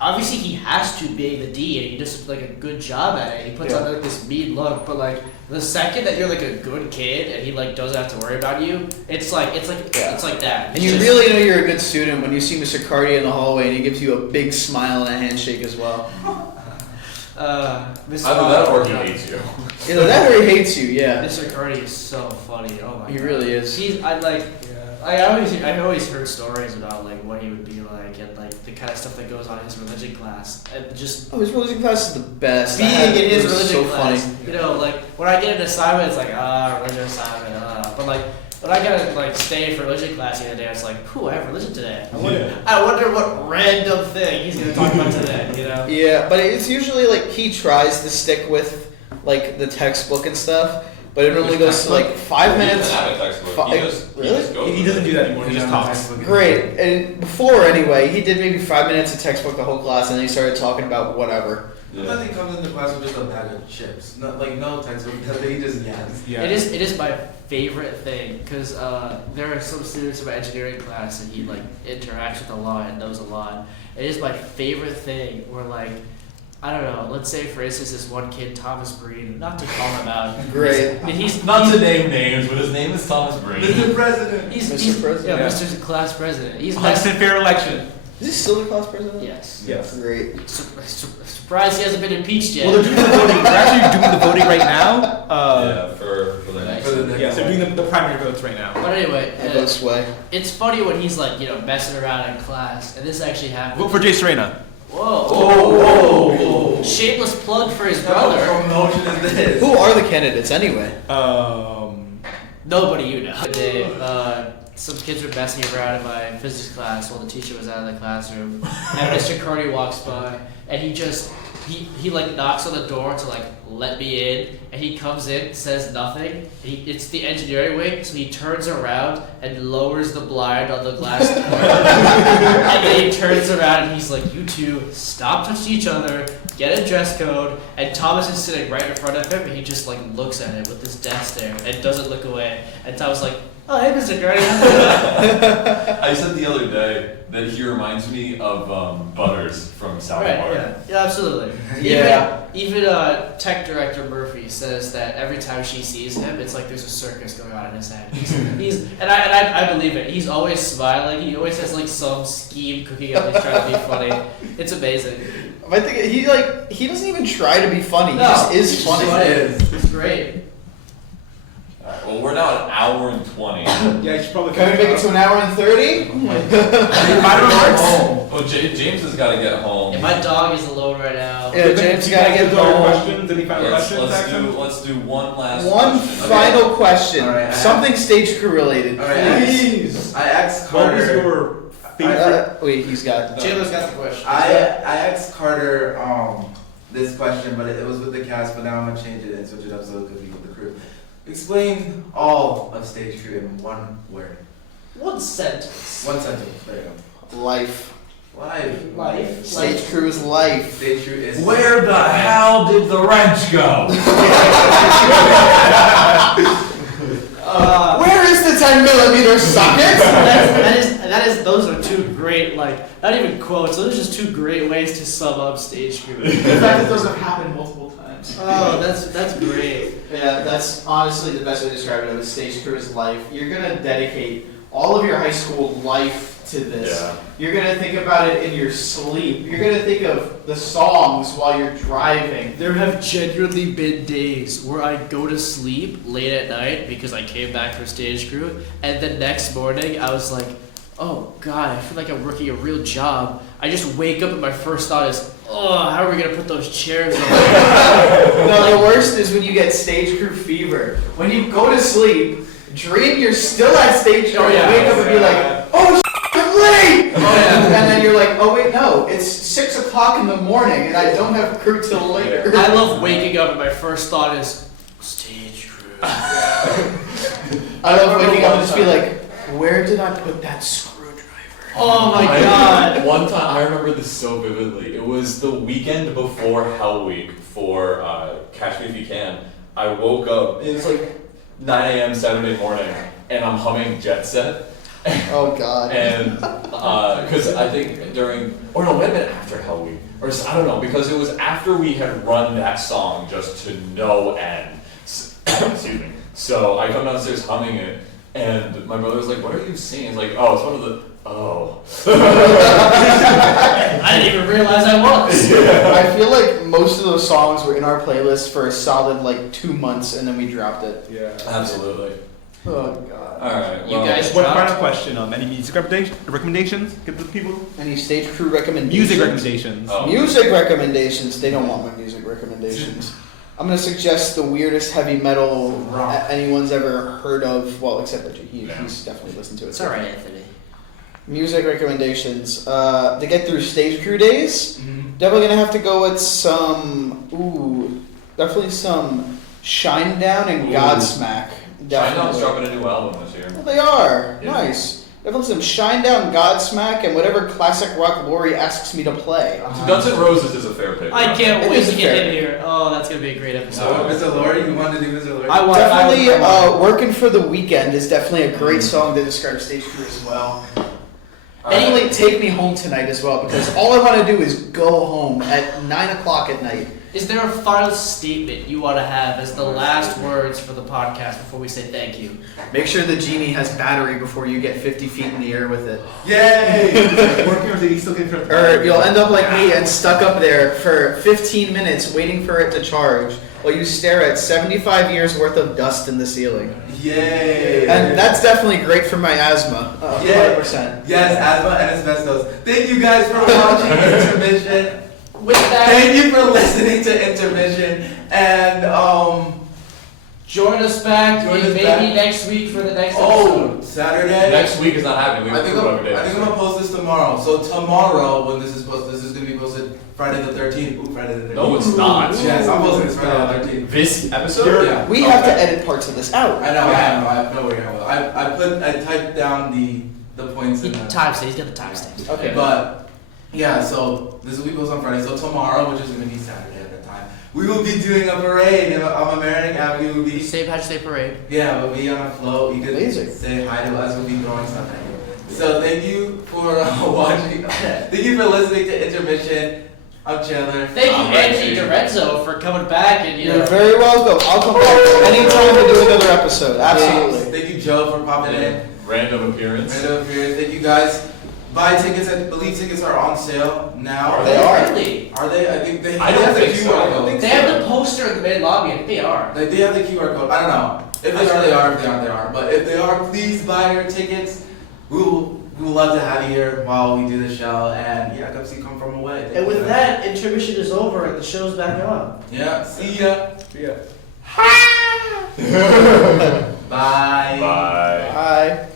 obviously he has to be the D, and he does like a good job at it. He puts on like this mean look, but like the second that you're like a good kid and he like doesn't have to worry about you, it's like that. And you really know you're a good student when you see Mr. Cardi in the hallway and he gives you a big smile and a handshake as well. Mr. either that or he hates you." Either that or he hates you, yeah. Mr. Cardi is so funny. Oh my He God. really is. I always heard stories about like what he would be like and like the kind of stuff that goes on in his religion class and just Oh, his religion class is the best. being in his religion so class. funny. You know, like when I get an assignment, it's like religion assignment. But like when I gotta like stay for religion class the other day, it's like, I have religion today. I wonder what random thing he's gonna talk about today. You know? Yeah, but it's usually like he tries to stick with like the textbook and stuff, but it only goes to like 5 He minutes. doesn't have a textbook. Fi- He just really? goes He with doesn't it. do that anymore. He just talks. Great. And before anyway, he did maybe 5 minutes of textbook the whole class, and then he started talking about whatever. I thought he comes into class with just a bag of chips. No textbook. He just yams. Yeah. It is my favorite thing because there are some students in my engineering class and he like interacts with a lot and knows a lot. It is my favorite thing where like I don't know. Let's say for instance this one kid Thomas Breen, not to call him out. Great. He's Not to name names, but his name is Thomas Breen. Mr. President. He's Mr. President. Yeah, Yeah. Mr. Class President. He's Election, fair election. Is he still the class president? Yes. Yes. Great. Surprised he hasn't been impeached yet. Well, they're doing the voting. They're actually doing the voting right now. Yeah, for the next. For the next Yeah, so they're doing the primary votes right now. But anyway, I vote sway. it's funny when he's like messing around in class, and this actually happened. Vote for Jay Serena. Whoa! Shameless plug for his What brother. promotion is this? Who are the candidates anyway? Nobody you know. They, some kids were messing around in my physics class while the teacher was out of the classroom, and Mr. Carney walks by, and he like knocks on the door to like let me in, and he comes in, says nothing. It's the engineering wing, so he turns around and lowers the blind on the glass door, and then he turns around and he's like, "You two, stop touching each other, get a dress code." And Thomas is sitting right in front of him, and he just like looks at him with this death stare and doesn't look away. And Thomas is like, "Oh, hey, Mr. Carney." I said the other day that he reminds me of Butters from South Right, Park. yeah, absolutely. Yeah. Even tech director Murphy says that every time she sees him, it's like there's a circus going on in his head. And I believe it. He's always smiling. He always has like some scheme cooking up. He's trying to be funny. It's amazing. I think he doesn't even try to be funny. No, he just is funny. It's great. Alright, well, we're now an hour and 20. Yeah, you should probably Can we make it to an hour and 30? Oh, James has got to get home. And my dog is alone right now. Yeah, James gotta get home. questions. Any final questions? Let's do one last One question. final question. All right, Something stage crew related. All right, Please. I asked What was Carter. your favorite? Wait, he's got. Jayla's got the question. I asked Carter this question, but it was with the cast. But now I'm gonna change it and switch it up so it could be with the crew. Explain all of stage crew in one word. One sentence. One sentence. There you go. Life. Life. Stage crew is life. Stage crew is. Where the hell did the wrench go? Where is the 10mm socket? Those are two great, like, not even quotes, those are just two great ways to sum up stage crew. The fact that those have happened multiple times. Oh, that's great. Yeah, that's honestly the best way to describe it. Is stage crew is life. You're gonna dedicate all of your high school life to this. Yeah. You're gonna think about it in your sleep. You're gonna think of the songs while you're driving. There have genuinely been days where I go to sleep late at night because I came back from stage crew, and the next morning I was like, oh god, I feel like I'm working a real job. I just wake up and my first thought is, oh, how are we gonna put those chairs on? No, the worst is when you get stage crew fever. When you go to sleep, dream you're still at stage crew, Oh, yeah. wake up and be like, oh I'm late! And then you're like, oh wait, no, it's 6 o'clock in the morning and I don't have crew till later. I love waking up and my first thought is, stage crew. I love waking up and just be like, where did I put that screwdriver? Oh my god. One time, I remember this so vividly. It was the weekend before Hell Week for Catch Me If You Can. I woke up, it's like 9 a.m. Saturday morning, and I'm humming Jet Set. Oh god. And because I think during, or no, it might have been after Hell Week, or I don't know, because it was after we had run that song just to no end. Excuse me. So I come downstairs humming it, and my brother was like, "What are you singing?" It's like, "Oh, it's one of the." Oh. I didn't even realize I was. I feel like most of those songs were in our playlist for a solid like 2 months and then we dropped it. Yeah. Absolutely. Oh god. All right. You well, guys One dropped. final question. Any music recommendations? Give the people Any stage crew recommendations? music recommendations. Oh. Music recommendations. They don't want my music recommendations. I'm gonna suggest the weirdest heavy metal anyone's ever heard of. Well, except that he's definitely listened to it. It's alright, Anthony. Music recommendations. To get through stage crew days, definitely gonna have to go with definitely some Shinedown and Ooh. Godsmack. Shinedown's Definitely. dropping a new album this year. Well, they are. Yeah. Nice. Definitely some Shinedown, Godsmack, and whatever classic rock Lori asks me to play. Guns N' Roses is a fair pick. I can't It wait is to get fair. in here. Oh, that's gonna be a great episode. So, Mr. Lori, you want to do Mr. Lori? Definitely, Working for the Weekend is definitely a great song to describe stage crew as well. Definitely Take Me Home Tonight as well, because all I want to do is go home at 9 o'clock at night. Is there a final statement you want to have as the last words for the podcast before we say thank you? Make sure the genie has battery before you get 50 feet in the air with it. Yay! Working or is he still getting for Or you'll end up like me and stuck up there for 15 minutes waiting for it to charge while you stare at 75 years worth of dust in the ceiling. Yay! And that's definitely great for my asthma. 100%. Yes, asthma and asbestos. Thank you guys for watching Intermission. With that, Thank you for listening to Intermission. And Join us back Join us maybe back. next week for the next episode. Oh, Saturday. Next week is not happening. We I have think food I'm, every day. I think I'm gonna post this tomorrow. So tomorrow, when this is gonna be posted Friday the 13th. Ooh, Friday the 13th. No, it's not. Yes, I'm posting this Friday the 13th. This episode? Yeah. We have to edit parts of this out. I know. I have no way. I typed down the points in the Timestamps. He's got the timestamps. Okay. But yeah, so this will be posted on Friday. So tomorrow, which is gonna be Saturday at that time, we will be doing a parade on American Avenue. We'll be St. Patrick's Day Parade. Yeah, we'll be on a float. You can Amazing. say hi to us. We'll be throwing stuff at you. So thank you for watching. Thank you for listening to Intermission. I'm Chandler. Thank you, I'm Angie Reggie. Renzo, for coming back and You're very welcome. I'll come back anytime to do another episode. Absolutely. Thank you, Joe, for popping in. Random appearance. Random appearance. Thank you, guys. Buy tickets. I believe tickets are on sale now. Are They are. Really? Are they? I think they. I they don't have the think QR so. code. They have the poster in the main lobby. I think they are. Like, they have the QR code. I don't know. If they are, they are. If they aren't, they are. But if they are, please buy your tickets. We will love to have you here while we do the show. And yeah, come see Come From Away. Thank And you with guys. that, intermission is over and the show's back on. Yeah. See ya. Yeah. Bye. Bye. Hi.